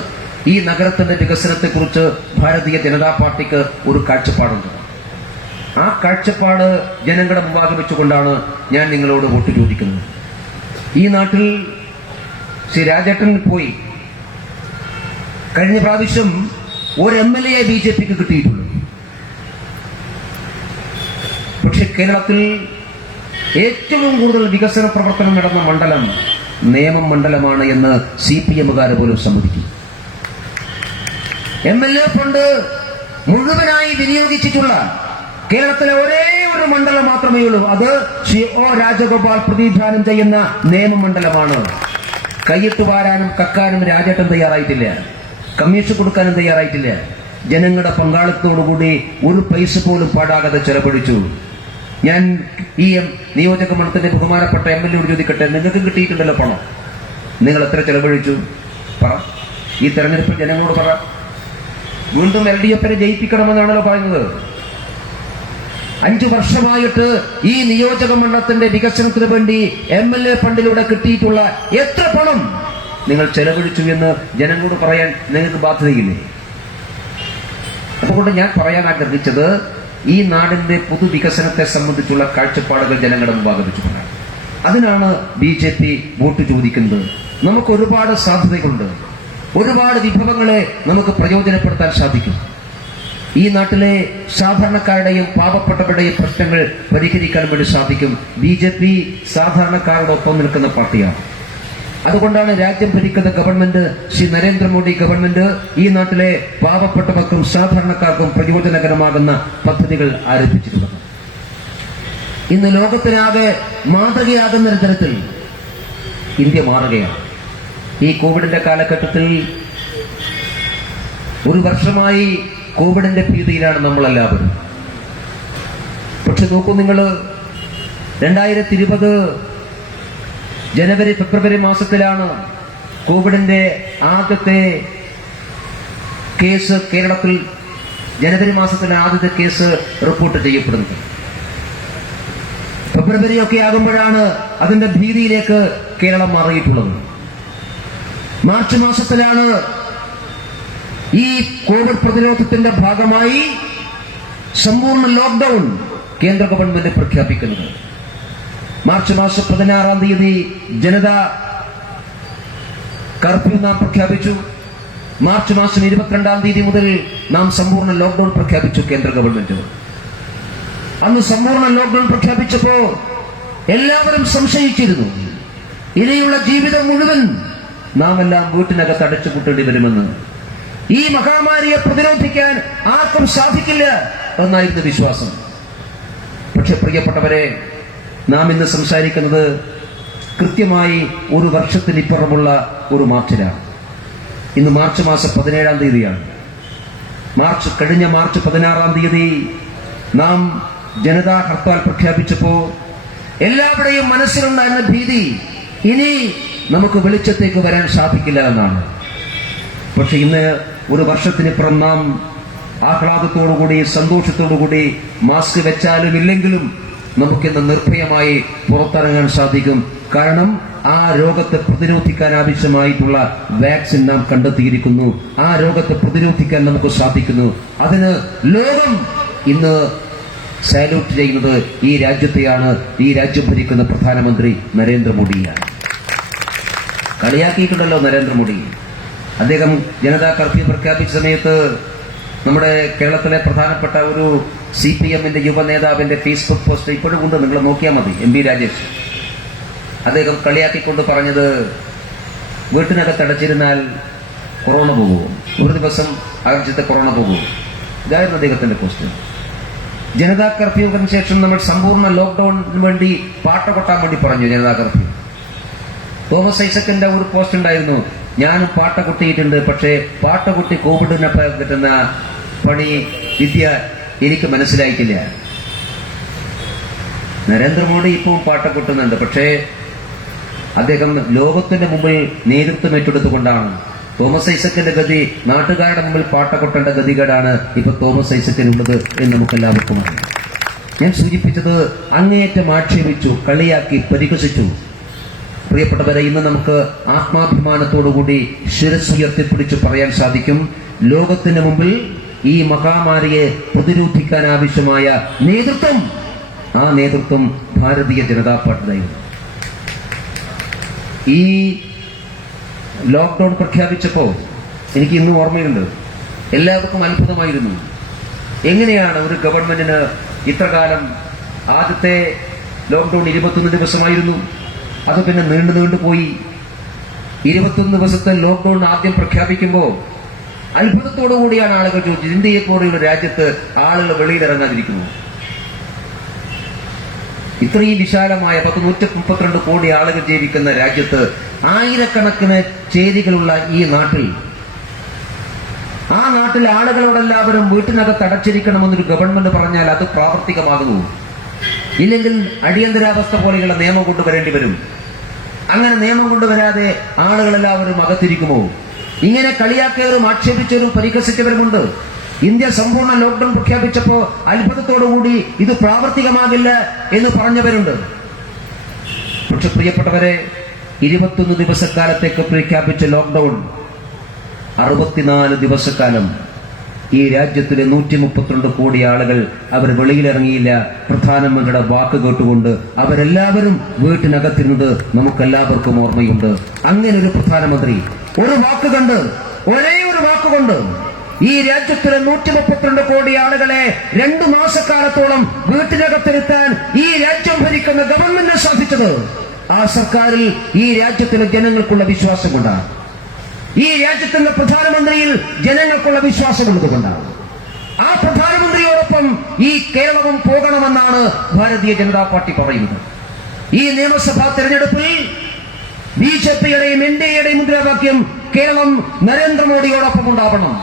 ഈ നഗരത്തിന്റെ വികസനത്തെക്കുറിച്ച് ഭാരതീയ ജനതാ പാർട്ടിക്ക് ഒരു കാഴ്ചപ്പാടുണ്ട്. ആ കാഴ്ചപ്പാട് ജനങ്ങളുടെ മുമ്പാകെ വെച്ചുകൊണ്ടാണ് ഞാൻ നിങ്ങളോട് വോട്ട് ചോദിക്കുന്നത്. ഈ നാട്ടിൽ ശ്രീ രാജേട്ടൻ പോയി. കഴിഞ്ഞ പ്രാവശ്യം ഒരു MLA BJPക്ക് കിട്ടിയിട്ടുള്ളൂ. പക്ഷെ കേരളത്തിൽ ഏറ്റവും കൂടുതൽ വികസന പ്രവർത്തനം നടന്ന മണ്ഡലം നേമം മണ്ഡലമാണ് എന്ന് CPM-കാര് പോലും സമ്മതിക്കും. MLA ഫണ്ട് മുഴുവനായി വിനിയോഗിച്ചിട്ടുള്ള കേരളത്തിലെ ഒരേ ഒരു മണ്ഡലം മാത്രമേ ഉള്ളൂ. അത് ശ്രീ O രാജഗോപാൽ പ്രതിനിധാനം ചെയ്യുന്ന നേമം മണ്ഡലമാണ്. കയ്യിട്ട് വാരാനും കക്കാനും രാജേട്ടൻ തയ്യാറായിട്ടില്ല. കമ്മീഷൻ കൊടുക്കാനും തയ്യാറായിട്ടില്ല. ജനങ്ങളുടെ പങ്കാളിത്തത്തോടുകൂടി ഒരു പൈസ പോലും പാടാകാതെ ചെലവഴിച്ചു. ഞാൻ ഈ നിയോജക മണ്ഡലത്തിന്റെ ബഹുമാനപ്പെട്ട MLA-യോട് ചോദിക്കട്ടെ, നിങ്ങൾക്ക് കിട്ടിയിട്ടുണ്ടല്ലോ പണം, നിങ്ങൾ എത്ര ചെലവഴിച്ചു? പറ. ഈ തെരഞ്ഞെടുപ്പിൽ ജനങ്ങളോട് പറ. വീണ്ടും LDF-നെ ജയിപ്പിക്കണമെന്നാണല്ലോ പറയുന്നത്. 5 വർഷമായിട്ട് ഈ നിയോജക മണ്ഡലത്തിന്റെ വികസനത്തിന് വേണ്ടി MLA ഫണ്ടിലൂടെ കിട്ടിയിട്ടുള്ള എത്ര പണം നിങ്ങൾ ചെലവഴിച്ചു എന്ന് ജനങ്ങളോട് പറയാൻ നിങ്ങൾക്ക് ബാധ്യതയില്ലേ? അതുകൊണ്ട് ഞാൻ പറയാൻ ആഗ്രഹിച്ചത്, ഈ നാടിന്റെ പൊതുവികസനത്തെ സംബന്ധിച്ചുള്ള കാഴ്ചപ്പാടുകൾ ജനങ്ങളുടെ മുമ്പാകെ വെച്ചുകൊണ്ടാണ്. അതിനാണ് BJP വോട്ട് ചോദിക്കുന്നത്. നമുക്ക് ഒരുപാട് സാധ്യതകളുണ്ട്, ഒരുപാട് വിഭവങ്ങളെ നമുക്ക് പ്രയോജനപ്പെടുത്താൻ സാധിക്കും. ഈ നാട്ടിലെ സാധാരണക്കാരുടെയും പാവപ്പെട്ടവരുടെയും പ്രശ്നങ്ങൾ പരിഹരിക്കാൻ വേണ്ടി സാധിക്കും. BJP സാധാരണക്കാരുടെ ഒപ്പം നിൽക്കുന്ന പാർട്ടിയാണ്. അതുകൊണ്ടാണ് രാജ്യം ഭരിക്കുന്ന ഗവൺമെന്റ്, ശ്രീ നരേന്ദ്രമോദി ഗവൺമെന്റ്, ഈ നാട്ടിലെ പാവപ്പെട്ടവർക്കും സാധാരണക്കാർക്കും പ്രയോജനകരമാകുന്ന പദ്ധതികൾ ആരംഭിച്ചിട്ടുള്ളത്. ഇന്ന് ലോകത്തിനാകെ മാതൃകയാകുന്ന തരത്തിൽ ഇന്ത്യ മാറുകയാണ്. ഈ കോവിഡിന്റെ കാലഘട്ടത്തിൽ 1 വർഷമായി കോവിഡിന്റെ ഭീതിയിലാണ് നമ്മളെല്ലാവരും. പക്ഷെ നോക്കൂ നിങ്ങൾ, 2020 ജനുവരി ഫെബ്രുവരി മാസത്തിലാണ് കോവിഡിന്റെ ആദ്യത്തെ കേസ് കേരളത്തിൽ, ജനുവരി മാസത്തിലെ ആദ്യത്തെ കേസ് റിപ്പോർട്ട് ചെയ്യപ്പെടുന്നത്. ഫെബ്രുവരി ഒക്കെ ആകുമ്പോഴാണ് അതിന്റെ ഭീതിയിലേക്ക് കേരളം മാറിയിട്ടുള്ളത്. മാർച്ച് മാസത്തിലാണ് ഈ കോവിഡ് പ്രതിരോധത്തിന്റെ ഭാഗമായി സമ്പൂർണ്ണ ലോക്ക്ഡൌൺ കേന്ദ്ര ഗവൺമെന്റ് പ്രഖ്യാപിക്കുന്നത്. മാർച്ച് മാസം 16-ാം തീയതി ജനതാ കർഫ്യൂ നാം പ്രഖ്യാപിച്ചു. മാർച്ച് മാസം 22-ാം തീയതി മുതൽ നാം സമ്പൂർണ്ണ ലോക്ക്ഡൌൺ പ്രഖ്യാപിച്ചു കേന്ദ്ര ഗവൺമെന്റ്. അന്ന് സമ്പൂർണ്ണ ലോക്ക്ഡൌൺ പ്രഖ്യാപിച്ചപ്പോ എല്ലാവരും സംശയിച്ചിരുന്നു, ഇനിയുള്ള ജീവിതം മുഴുവൻ നാം എല്ലാം വീട്ടിനകത്ത് അടച്ചുപൂട്ടേണ്ടി വരുമെന്ന്. ഈ മഹാമാരിയെ പ്രതിരോധിക്കാൻ ആർക്കും സാധിക്കില്ല എന്നായിരുന്നു വിശ്വാസം. പക്ഷെ പ്രിയപ്പെട്ടവരെ, നാം ഇന്ന് സംസാരിക്കുന്നത് കൃത്യമായി 1 വർഷത്തിനിപ്പുറമുള്ള ഒരു മാർച്ചിലാണ്. ഇന്ന് മാർച്ച് മാസം 17-ാം തീയതിയാണ്. കഴിഞ്ഞ മാർച്ച് 16-ാം തീയതി നാം ജനതാ ഹർത്താൽ പ്രഖ്യാപിച്ചപ്പോ എല്ലാവരുടെയും മനസ്സിലുണ്ടായിരുന്ന ഭീതി, ഇനി നമുക്ക് വെളിച്ചത്തേക്ക് വരാൻ സാധിക്കില്ല എന്നാണ്. പക്ഷെ ഇന്ന് 1 വർഷത്തിനിപ്പുറം നാം ആഹ്ലാദത്തോടുകൂടി, സന്തോഷത്തോടുകൂടി മാസ്ക് വെച്ചാലും ഇല്ലെങ്കിലും നമുക്കിന്ന് നിർഭയമായി പുറത്തിറങ്ങാൻ സാധിക്കും. കാരണം ആ രോഗത്തെ പ്രതിരോധിക്കാൻ ആവശ്യമായിട്ടുള്ള വാക്സിൻ നാം കണ്ടെത്തിയിരിക്കുന്നു. ആ രോഗത്തെ പ്രതിരോധിക്കാൻ നമുക്ക് സാധിക്കുന്നു. അതിന് ലോകം ഇന്ന് സാല്യൂട്ട് ചെയ്യുന്നത് ഈ രാജ്യത്തെയാണ്, ഈ രാജ്യം ഭരിക്കുന്ന പ്രധാനമന്ത്രി നരേന്ദ്രമോദിയാണ്. കളിയാക്കിയിട്ടുണ്ടല്ലോ നരേന്ദ്രമോദി. അദ്ദേഹം ജനതാ കർഫ്യൂ പ്രഖ്യാപിച്ച സമയത്ത് നമ്മുടെ കേരളത്തിലെ പ്രധാനപ്പെട്ട ഒരു CPM-ന്റെ യുവ നേതാവിന്റെ ഫേസ്ബുക്ക് പോസ്റ്റ് ഇപ്പോഴും ഉണ്ട്, നിങ്ങൾ നോക്കിയാൽ മതി, MP രാജേഷ്. അദ്ദേഹം കളിയാക്കിക്കൊണ്ട് പറഞ്ഞത്, വീട്ടിനകത്ത് അടച്ചിരുന്നാൽ കൊറോണ പോകുമോ, ഒരു ദിവസം ആഴ്ചത്തെ കൊറോണ പോകുമോ, ഇതായിരുന്നു അദ്ദേഹത്തിന്റെ പോസ്റ്റ്. ജനതാ കർഫ്യൂവിന് ശേഷം നമ്മൾ സമ്പൂർണ്ണ ലോക്ക്ഡൌണിന് വേണ്ടി പാട്ട കൊട്ടാൻ വേണ്ടി പറഞ്ഞു ജനതാ കർഫ്യൂ. തോമസ് ഐസക്കിന്റെ ഒരു പോസ്റ്റ് ഉണ്ടായിരുന്നു, ഞാനും പാട്ട കൊട്ടിയിട്ടുണ്ട്, പക്ഷേ പാട്ട കൊട്ടി കോവിഡിനെ കിട്ടുന്ന പണി വിദ്യ എനിക്ക് മനസ്സിലായിട്ടില്ല. നരേന്ദ്രമോദി ഇപ്പോൾ പാട്ട കൊട്ടുന്നുണ്ട്, പക്ഷേ അദ്ദേഹം ലോകത്തിന്റെ മുമ്പിൽ നേതൃത്വം ഏറ്റെടുത്തുകൊണ്ടാണ്. തോമസ് ഐസക്കിന്റെ ഗതി നാട്ടുകാരുടെ മുമ്പിൽ പാട്ട കൊട്ടേണ്ട ഗതികേടാണ് ഇപ്പൊ തോമസ് ഐസക്കിനുള്ളത് എന്ന് നമുക്കെല്ലാവർക്കും അറിയാം. ഞാൻ സൂചിപ്പിച്ചത് അങ്ങേയറ്റം ആക്ഷേപിച്ചു, കളിയാക്കി, പരിഹസിച്ചു. പ്രിയപ്പെട്ടവരെ, ഇന്ന് നമുക്ക് ആത്മാഭിമാനത്തോടുകൂടി ശിരസ്സുയർത്തിപ്പിടിച്ച് പറയാൻ സാധിക്കും, ലോകത്തിന് മുമ്പിൽ ഈ മഹാമാരിയെ പ്രതിരോധിക്കാൻ ആവശ്യമായ നേതൃത്വം, ആ നേതൃത്വം ഭാരതീയ ജനതാ പാർട്ടിയായിരുന്നു. ഈ ലോക്ക്ഡൌൺ പ്രഖ്യാപിച്ചപ്പോൾ എനിക്ക് ഇന്നും ഓർമ്മയുണ്ട്, എല്ലാവർക്കും അത്ഭുതമായിരുന്നു. എങ്ങനെയാണ് ഒരു ഗവൺമെന്റിന് ഇത്രകാലം, ആദ്യത്തെ ലോക്ക്ഡൌൺ 21 ദിവസമായിരുന്നു, അത് പിന്നെ നീണ്ടു പോയി. 21 ദിവസത്തെ ലോക്ക്ഡൌൺ ആദ്യം പ്രഖ്യാപിക്കുമ്പോൾ അത്ഭുതത്തോടു കൂടിയാണ് ആളുകൾ ചോദിച്ചത്, ഇന്ത്യയെ പോലെയുള്ള രാജ്യത്ത് ആളുകൾ വെളിയിലിറങ്ങാതിരിക്കുന്നു. ഇത്രയും വിശാലമായ 132 കോടി ആളുകൾ ജീവിക്കുന്ന രാജ്യത്ത്, ആയിരക്കണക്കിന് ചേരികളുള്ള ഈ നാട്ടിൽ, ആ നാട്ടിലെ ആളുകളോടെല്ലാവരും വീട്ടിനകത്ത് അടച്ചിരിക്കണമെന്നൊരു ഗവൺമെന്റ് പറഞ്ഞാൽ അത് പ്രാവർത്തികമാകുമോ? ഇല്ലെങ്കിൽ അടിയന്തരാവസ്ഥ പോലെയുള്ള നിയമം കൊണ്ടുവരേണ്ടി വരും. അങ്ങനെ നിയമം കൊണ്ടുവരാതെ ആളുകളെല്ലാവരും അകത്തിരിക്കുമോ? ഇങ്ങനെ കളിയാക്കിയവരും ആക്ഷേപിച്ചവരും പരിഹസിച്ചവരുമുണ്ട്. ഇന്ത്യ സമ്പൂർണ്ണ ലോക്ക്ഡൌൺ പ്രഖ്യാപിച്ചപ്പോ അത്ഭുതത്തോടുകൂടി ഇത് പ്രാവർത്തികമാകില്ല എന്ന് പറഞ്ഞവരുണ്ട്. പക്ഷെ പ്രിയപ്പെട്ടവരെ, 21 ദിവസക്കാലത്തേക്ക് പ്രഖ്യാപിച്ച ലോക്ക്ഡൌൺ 64 ദിവസക്കാലം ഈ രാജ്യത്തിലെ 132 കോടി ആളുകൾ അവർ വെളിയിലിറങ്ങിയില്ല. പ്രധാനമന്ത്രിയുടെ വാക്ക് കേട്ടുകൊണ്ട് അവരെല്ലാവരും വീട്ടിനകത്തിരുന്നത് നമുക്കെല്ലാവർക്കും ഓർമ്മയുണ്ട്. അങ്ങനെ ഒരു പ്രധാനമന്ത്രി ഒരു വാക്കുകൊണ്ട്, ഒരേ ഒരു വാക്കുകൊണ്ട് ഈ രാജ്യത്തിലെ 132 കോടി ആളുകളെ 2 മാസക്കാലത്തോളം വീട്ടിനകത്തിരുത്താൻ ഈ രാജ്യം ഭരിക്കുന്ന ഗവൺമെന്റിന് സാധിച്ചത് ആ സർക്കാരിൽ ഈ രാജ്യത്തിലെ ജനങ്ങൾക്കുള്ള വിശ്വാസം കൊണ്ടാണ്. ഈ രാജ്യത്തിന്റെ പ്രധാനമന്ത്രിയിൽ ജനങ്ങൾക്കുള്ള വിശ്വാസം ഉള്ളതുകൊണ്ടാണ്. ആ പ്രധാനമന്ത്രിയോടൊപ്പം ഈ കേരളവും പോകണമെന്നാണ് ഭാരതീയ ജനതാ പാർട്ടി പറയുന്നത്. ഈ നിയമസഭാ തെരഞ്ഞെടുപ്പിൽ ബിജെപിയുടെയും എൻഡിഎയുടെയും മുദ്രാവാക്യം കേരളം നരേന്ദ്രമോദിയോടൊപ്പം ഉണ്ടാവണം.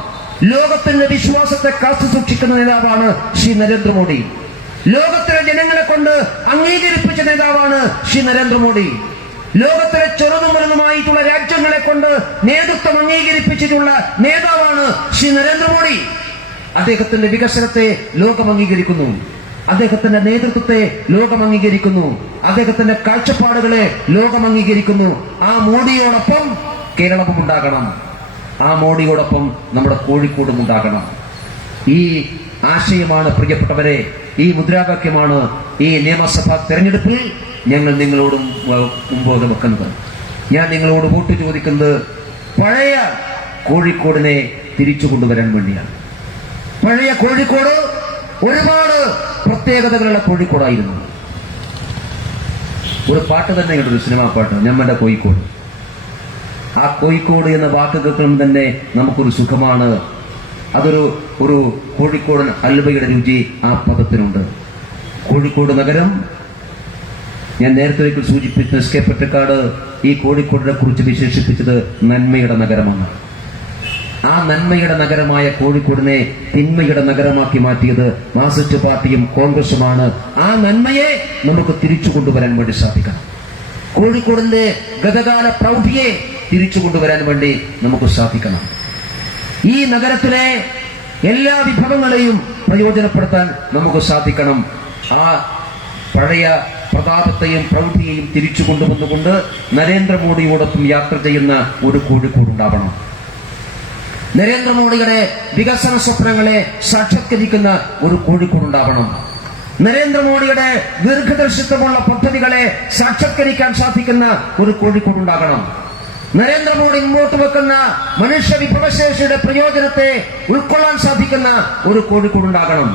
ലോകത്തിന്റെ വിശ്വാസത്തെ കാത്തു സൂക്ഷിക്കുന്ന നേതാവാണ് ശ്രീ നരേന്ദ്രമോദി. ലോകത്തിലെ ജനങ്ങളെ കൊണ്ട് അംഗീകരിപ്പിച്ച നേതാവാണ് ശ്രീ നരേന്ദ്രമോദി. ലോകത്തിലെ ചെറുതും വലുതുമായിട്ടുള്ള രാജ്യങ്ങളെ കൊണ്ട് നേതൃത്വം അംഗീകരിപ്പിച്ചിട്ടുള്ള നേതാവാണ് ശ്രീ നരേന്ദ്രമോദി. അദ്ദേഹത്തിന്റെ വികസനത്തെ ലോകം അംഗീകരിക്കുന്നു. അദ്ദേഹത്തിന്റെ നേതൃത്വത്തെ ലോകം അംഗീകരിക്കുന്നു. അദ്ദേഹത്തിന്റെ കാഴ്ചപ്പാടുകളെ ലോകം അംഗീകരിക്കുന്നു. ആ മോഡിയോടൊപ്പം കേരളവും ഉണ്ടാകണം. ആ മോഡിയോടൊപ്പം നമ്മുടെ കോഴിക്കോടും ഉണ്ടാകണം. ഈ ആശയമാണ് പ്രിയപ്പെട്ടവരെ, ഈ മുദ്രാവാക്യമാണ് ഈ നിയമസഭാ തെരഞ്ഞെടുപ്പിൽ ഞങ്ങൾ നിങ്ങളോട് മുമ്പോട്ട് വെക്കുന്നത്. ഞാൻ നിങ്ങളോട് വോട്ട് ചോദിക്കുന്നത് പഴയ കോഴിക്കോടിനെ തിരിച്ചു കൊണ്ടുവരാൻ വേണ്ടിയാണ്. പഴയ കോഴിക്കോട് ഒരുപാട് പ്രത്യേകതകളുള്ള കോഴിക്കോടായിരുന്നു. ഒരു പാട്ട് തന്നെ ഉണ്ട്, ഒരു സിനിമാ പാട്ട്, ഞമ്മന്റെ കോഴിക്കോട്. ആ കോഴിക്കോട് എന്ന വാക്ക് കേൾക്കുമ്പോൾ തന്നെ നമുക്കൊരു സുഖമാണ്. ഒരു കോഴിക്കോടൻ അൽവയുടെ രുചി ആ പദത്തിനുണ്ട്. കോഴിക്കോട് നഗരം, ഞാൻ നേരത്തെ ഒരിക്കൽ സൂചിപ്പിച്ച എസ് കെ പൊറ്റക്കാട് ഈ കോഴിക്കോടിനെ കുറിച്ച് വിശേഷിപ്പിച്ചത് നന്മയുടെ നഗരമാണ്. ആ നന്മയുടെ നഗരമായ കോഴിക്കോടിനെ തിന്മയുടെ നഗരമാക്കി മാറ്റിയത് മാർക്സിസ്റ്റ് പാർട്ടിയും കോൺഗ്രസുമാണ്. ആ നന്മയെ നമുക്ക് തിരിച്ചു കൊണ്ടുവരാൻ വേണ്ടി സാധിക്കണം. കോഴിക്കോടിന്റെ ഗതകാല പ്രൗഢിയെ തിരിച്ചു കൊണ്ടുവരാൻ വേണ്ടി നമുക്ക് സാധിക്കണം. ഈ നഗരത്തിലെ എല്ലാ വിഭവങ്ങളെയും പ്രയോജനപ്പെടുത്താൻ നമുക്ക് സാധിക്കണം. ആ പഴയ പ്രതാപത്തെയും പ്രൗഢിയെയും തിരിച്ചു കൊണ്ടുവന്നുകൊണ്ട് നരേന്ദ്രമോദിയോടൊപ്പം യാത്ര ചെയ്യുന്ന ഒരു കോഴിക്കോട് ഉണ്ടാവണം. നരേന്ദ്രമോദിയുടെ വികസന സ്വപ്നങ്ങളെ സാക്ഷാത്കരിക്കുന്ന ഒരു കോഴിക്കോട് ഉണ്ടാവണം. നരേന്ദ്രമോദിയുടെ ദീർഘദർശിത്വമുള്ള പദ്ധതികളെ സാക്ഷാത്കരിക്കാൻ സാധിക്കുന്ന ഒരു കോഴിക്കോട് ഉണ്ടാകണം. നരേന്ദ്രമോദി മുന്നോട്ട് വെക്കുന്ന മനുഷ്യ വിഭവശേഷിയുടെ പ്രയോജനത്തെ ഉൾക്കൊള്ളാൻ സാധിക്കുന്ന ഒരു കോഴിക്കോട് ഉണ്ടാകണം.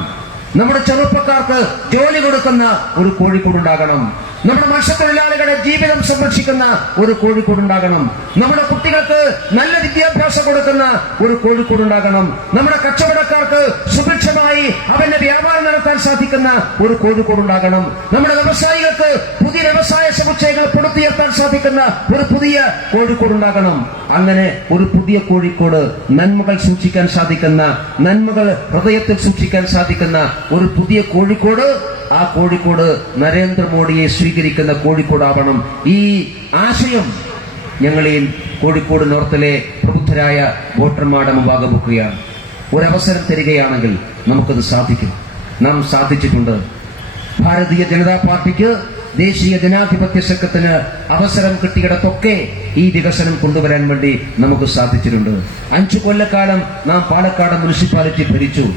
നമ്മുടെ ചെറുപ്പക്കാർക്ക് ജോലി കൊടുക്കുന്ന ഒരു കോഴിക്കോട് ഉണ്ടാകണം. നമ്മുടെ മത്സ്യത്തൊഴിലാളികളുടെ ജീവിതം സംരക്ഷിക്കുന്ന ഒരു കോഴിക്കോട് ഉണ്ടാകണം. നമ്മുടെ കുട്ടികൾക്ക് നല്ല വിദ്യാഭ്യാസം കൊടുക്കുന്ന ഒരു കോഴിക്കോട് ഉണ്ടാകണം. നമ്മുടെ കച്ചവടക്കാർക്ക് സുഭിക്ഷമായി അവന്റെ വ്യാപാരം നടത്താൻ സാധിക്കുന്ന ഒരു കോഴിക്കോട് ഉണ്ടാകണം. നമ്മുടെ വ്യവസായികൾക്ക് പുതിയ വ്യവസായ സമുച്ചയങ്ങൾ പടുത്തുയർത്താൻ സാധിക്കുന്ന ഒരു പുതിയ കോഴിക്കോട് ഉണ്ടാകണം. അങ്ങനെ ഒരു പുതിയ കോഴിക്കോട്, നന്മകൾ സൂക്ഷിക്കാൻ സാധിക്കുന്ന, നന്മകൾ ഹൃദയത്തിൽ സൂക്ഷിക്കാൻ സാധിക്കുന്ന ഒരു പുതിയ കോഴിക്കോട്, ആ കോഴിക്കോട് നരേന്ദ്രമോദിയെ സ്വീകരിക്കുന്ന കോഴിക്കോടാവണം. ഈ ആശയം ഞങ്ങൾ ഈ കോഴിക്കോട് നോർത്തിലെ പ്രബുദ്ധരായ വോട്ടർമാരുടെ മുമ്പാകെ വെക്കുകയാണ്. ഒരവസരം തരികയാണെങ്കിൽ നമുക്കത് സാധിക്കും. നാം സാധിച്ചിട്ടുണ്ട്. ഭാരതീയ ജനതാ പാർട്ടിക്ക് ദേശീയ ജനാധിപത്യ സഖ്യത്തിന് അവസരം കിട്ടിയിടത്തൊക്കെ ഈ വികസനം കൊണ്ടുവരാൻ വേണ്ടി നമുക്ക് സാധിച്ചിട്ടുണ്ട്. 5 കൊല്ലക്കാലം നാം പാലക്കാട് മുനിസിപ്പാലിറ്റി ഭരിച്ചു.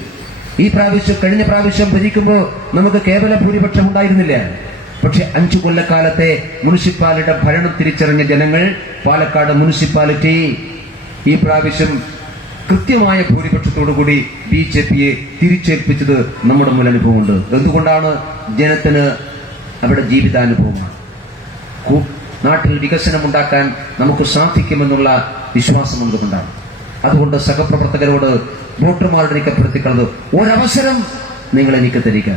കഴിഞ്ഞ പ്രാവശ്യം ഭരിക്കുമ്പോൾ നമുക്ക് കേവല ഭൂരിപക്ഷം ഉണ്ടായിരുന്നില്ല. പക്ഷെ 5 കൊല്ലക്കാലത്തെ മുനിസിപ്പാലിറ്റിയുടെ ഭരണം തിരിച്ചറിഞ്ഞ ജനങ്ങൾ പാലക്കാട് മുനിസിപ്പാലിറ്റി ഈ പ്രാവശ്യം കൃത്യമായ ഭൂരിപക്ഷത്തോടുകൂടി ബിജെപിയെ തിരിച്ചേൽപ്പിച്ചത് നമ്മുടെ മുൻ അനുഭവമുണ്ട്. എന്തുകൊണ്ടാണ്? ജനത്തിന് അവരുടെ ജീവിതാനുഭവമാണ്. നാട്ടിൽ വികസനമുണ്ടാക്കാൻ നമുക്ക് സാധിക്കുമെന്നുള്ള വിശ്വാസം എന്തുകൊണ്ടാണ്? അതുകൊണ്ട് സഹപ്രവർത്തകരോട് വോട്ടർമാരുടെ രേഖപ്പെടുത്തിക്കളത് ഒരവസരം നിങ്ങൾ എനിക്ക് തരിക.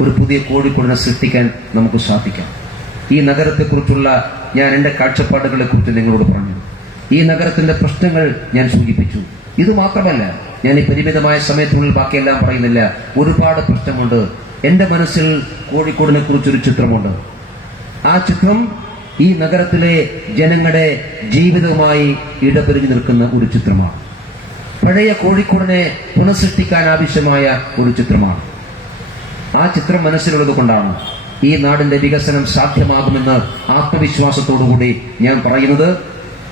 ഒരു പുതിയ കോഴിക്കോടിനെ സൃഷ്ടിക്കാൻ നമുക്ക് സാധിക്കാം. ഈ നഗരത്തെക്കുറിച്ചുള്ള ഞാൻ എന്റെ കാഴ്ചപ്പാടുകളെ കുറിച്ച് നിങ്ങളോട് പറഞ്ഞു. ഈ നഗരത്തിന്റെ പ്രശ്നങ്ങൾ ഞാൻ സൂചിപ്പിച്ചു. ഇത് മാത്രമല്ല, ഞാൻ ഈ പരിമിതമായ സമയത്തിനുള്ളിൽ ബാക്കിയെല്ലാം പറയുന്നില്ല. ഒരുപാട് പ്രശ്നമുണ്ട്. എന്റെ മനസ്സിൽ കോഴിക്കോടിനെ കുറിച്ചൊരു ചിത്രമുണ്ട്. ആ ചിത്രം ഈ നഗരത്തിലെ ജനങ്ങളുടെ ജീവിതവുമായി ഇടപിരിഞ്ഞു നിൽക്കുന്ന ഒരു ചിത്രമാണ്. പഴയ കോഴിക്കോടിനെ പുനഃസൃഷ്ടിക്കാൻ ആവശ്യമായ ഒരു ചിത്രമാണ്. ആ ചിത്രം മനസ്സിലുള്ളത് കൊണ്ടാണ് ഈ നാടിന്റെ വികസനം സാധ്യമാകുമെന്ന് ആത്മവിശ്വാസത്തോടുകൂടി ഞാൻ പറയുന്നത്.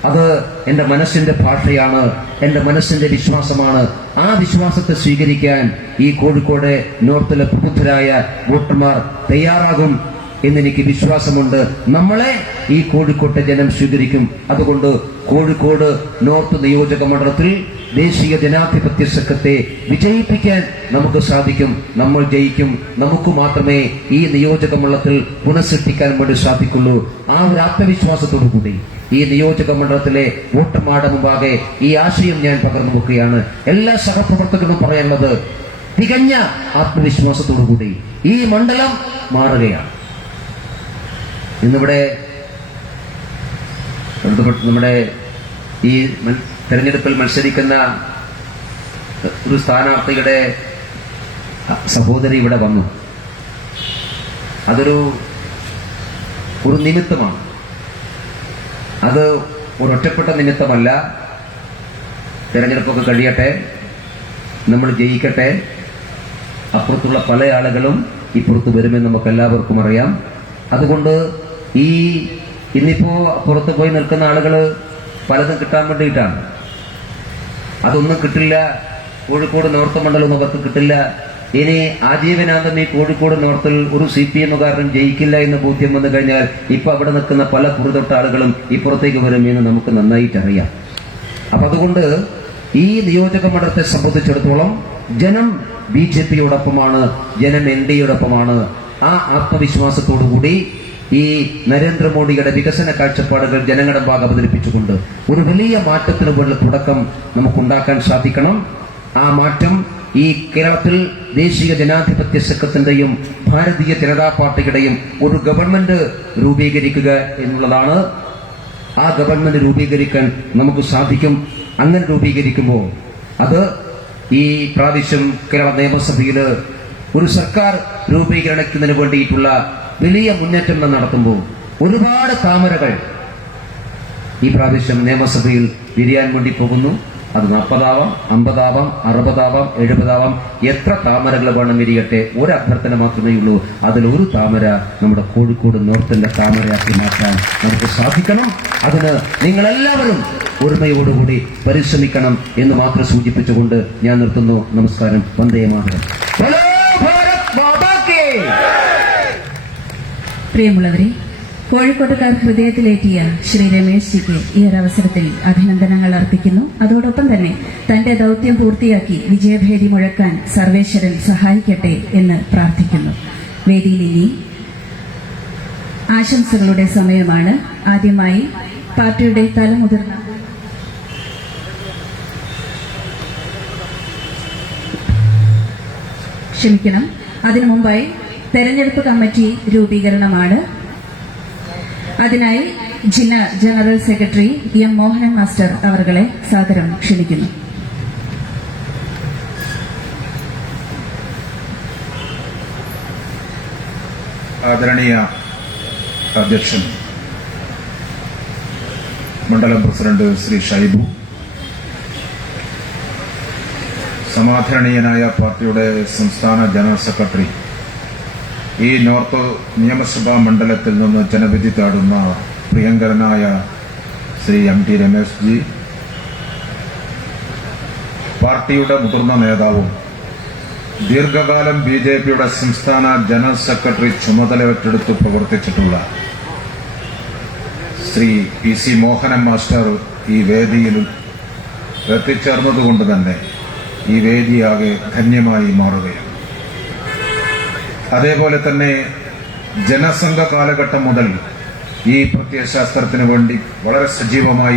അത് എന്റെ മനസ്സിന്റെ ഭാഷയാണ്, എന്റെ മനസ്സിന്റെ വിശ്വാസമാണ്. ആ വിശ്വാസത്തെ സ്വീകരിക്കാൻ ഈ കോഴിക്കോട് നോർത്തിലെ പ്രബുദ്ധരായ വോട്ടർമാർ തയ്യാറാകും എന്നെനിക്ക് വിശ്വാസമുണ്ട്. നമ്മളെ ഈ കോഴിക്കോട്ടെ ജനം സ്വീകരിക്കും. അതുകൊണ്ട് കോഴിക്കോട് നോർത്ത് നിയോജക മണ്ഡലത്തിൽ ദേശീയ ജനാധിപത്യ സഖ്യത്തെ വിജയിപ്പിക്കാൻ നമുക്ക് സാധിക്കും. നമ്മൾ ജയിക്കും. നമുക്ക് മാത്രമേ ഈ നിയോജക മണ്ഡലത്തിൽ പുനഃസൃഷ്ടിക്കാൻ വേണ്ടി സാധിക്കുള്ളൂ. ആ ഒരു ആത്മവിശ്വാസത്തോടു കൂടി ഈ നിയോജക മണ്ഡലത്തിലെ വോട്ടർമാരുടെ മുമ്പാകെ ഈ ആശയം ഞാൻ പകർന്നു വെക്കുകയാണ്. എല്ലാ സഹപ്രവർത്തകരും പറയാനുള്ളത് തികഞ്ഞ ആത്മവിശ്വാസത്തോടു കൂടി ഈ മണ്ഡലം മാറുകയാണ്. ഇന്നിവിടെ നമ്മുടെ ഈ തെരഞ്ഞെടുപ്പിൽ മത്സരിക്കുന്ന ഒരു സ്ഥാനാർത്ഥിയുടെ സഹോദരി ഇവിടെ വന്നു. അതൊരു നിമിത്തമാണ്. അത് ഒരൊറ്റപ്പെട്ട നിമിത്തമല്ല. തെരഞ്ഞെടുപ്പൊക്കെ കഴിയട്ടെ, നമ്മൾ ജയിക്കട്ടെ, അപ്പുറത്തുള്ള പല ആളുകളും ഇപ്പുറത്ത് വരുമെന്ന് നമുക്ക് എല്ലാവർക്കും അറിയാം. അതുകൊണ്ട് ഇന്നിപ്പോ പുറത്ത് പോയി നിൽക്കുന്ന ആളുകൾ പലതും കിട്ടാൻ വേണ്ടിയിട്ടാണ്. അതൊന്നും കിട്ടില്ല. കോഴിക്കോട് നോർത്ത് മണ്ഡലം അവർക്ക് കിട്ടില്ല. ഇനി ആജീവനാന്തം ഈ കോഴിക്കോട് നോർത്തിൽ ഒരു CPM-കാരനും ജയിക്കില്ല എന്ന് ബോധ്യം വന്നു കഴിഞ്ഞാൽ ഇപ്പൊ അവിടെ നിൽക്കുന്ന പല പുറത്തൊട്ട ആളുകളും ഇപ്പുറത്തേക്ക് വരുമെന്ന് നമുക്ക് നന്നായിട്ട് അറിയാം. അപ്പൊ അതുകൊണ്ട് ഈ നിയോജക മണ്ഡലത്തെ സംബന്ധിച്ചിടത്തോളം ജനം BJP-യോടൊപ്പമാണ്, ജനം NDA-യോടൊപ്പമാണ്. ആ ആത്മവിശ്വാസത്തോടുകൂടി ഈ നരേന്ദ്രമോദിയുടെ വികസന കാഴ്ചപ്പാടുകൾ ജനങ്ങളുടെ ഭാഗം അവതരിപ്പിച്ചുകൊണ്ട് ഒരു വലിയ മാറ്റത്തിന് വേണ്ട തുടക്കം നമുക്കുണ്ടാക്കാൻ സാധിക്കണം. ആ മാറ്റം ഈ കേരളത്തിൽ ദേശീയ ജനാധിപത്യ സഖ്യത്തിന്റെയും ഭാരതീയ ജനതാ പാർട്ടിയുടെയും ഒരു ഗവൺമെന്റ് രൂപീകരിക്കുക എന്നുള്ളതാണ്. ആ ഗവൺമെന്റ് രൂപീകരിക്കാൻ നമുക്ക് സാധിക്കും. അങ്ങനെ രൂപീകരിക്കുമ്പോൾ അത് ഈ പ്രാവശ്യം കേരള നിയമസഭയിൽ ഒരു സർക്കാർ രൂപീകരണത്തിന് വേണ്ടിയിട്ടുള്ള വലിയ മുന്നേറ്റം നടത്തുമ്പോൾ ഒരുപാട് താമരകൾ ഈ പ്രാവശ്യം നിയമസഭയിൽ വിരിയാൻ വേണ്ടി പോകുന്നു. അത് 40-ആവാം, 50-ആവാം, 60-ആവാം, 70-ആവാം. എത്ര താമരകൾ വേണം വിരിയട്ടെ. ഒരു അഭ്യർത്ഥന മാത്രമേ ഉള്ളൂ. അതിലൊരു താമര നമ്മുടെ കോഴിക്കോട് നോർത്തിന്റെ താമരയാക്കി മാറ്റാൻ നമുക്ക് സാധിക്കണം. അതിന് നിങ്ങളെല്ലാവരും ഒരുമയോടുകൂടി പരിശ്രമിക്കണം എന്ന് മാത്രം സൂചിപ്പിച്ചുകൊണ്ട് ഞാൻ നിർത്തുന്നു. നമസ്കാരം. വന്ദേ മാതരം. പ്രിയമുള്ളവരെ, കോഴിക്കോട്ടുകാർ ഹൃദയത്തിലേറ്റിയ ശ്രീ രമേശ് ജിക്ക് ഈ ഒരു അവസരത്തിൽ അഭിനന്ദനങ്ങൾ അർപ്പിക്കുന്നു. അതോടൊപ്പം തന്നെ തന്റെ ദൌത്യം പൂർത്തിയാക്കി വിജയഭേരി മുഴക്കാൻ സർവേശ്വരൻ സഹായിക്കട്ടെ എന്ന് പ്രാർത്ഥിക്കുന്നു. വേദിയിൽ ഇനി ആശംസകളുടെ സമയമാണ്. ആദ്യമായി പാർട്ടിയുടെ തലമുതിർന്ന അതിനു മുമ്പായി തെരഞ്ഞെടുപ്പ് കമ്മിറ്റി രൂപീകരണമാണ്. അതിനായി ജില്ലാ general secretary M. Mohanan master അവരെ സാദരം ക്ഷണിക്കുന്നു. ആദരണീയ അധ്യക്ഷൻ മണ്ഡലം പ്രസിഡന്റ് ശ്രീ ഷൈബു, സമാദരണീയനായ പാർട്ടിയുടെ സംസ്ഥാന ജനറൽ സെക്രട്ടറി, ഈ നോർത്ത് നിയമസഭാ മണ്ഡലത്തിൽ നിന്ന് ജനവിധി തേടുന്ന പ്രിയങ്കരനായ ശ്രീ MT രമേശ് ജി, പാർട്ടിയുടെ മുതിർന്ന നേതാവും ദീർഘകാലം BJP-യുടെ സംസ്ഥാന ജനറൽ സെക്രട്ടറി ചുമതല ഏറ്റെടുത്ത് പ്രവർത്തിച്ചിട്ടുള്ള ശ്രീ PC മോഹനൻ മാസ്റ്റർ ഈ വേദിയിൽ എത്തിച്ചേർന്നതുകൊണ്ട് തന്നെ ഈ വേദിയാകെ ധന്യമായി മാറുകയാണ്. അതേപോലെ തന്നെ ജനസംഘ കാലഘട്ടം മുതൽ ഈ പ്രത്യയശാസ്ത്രത്തിന് വേണ്ടി വളരെ സജീവമായി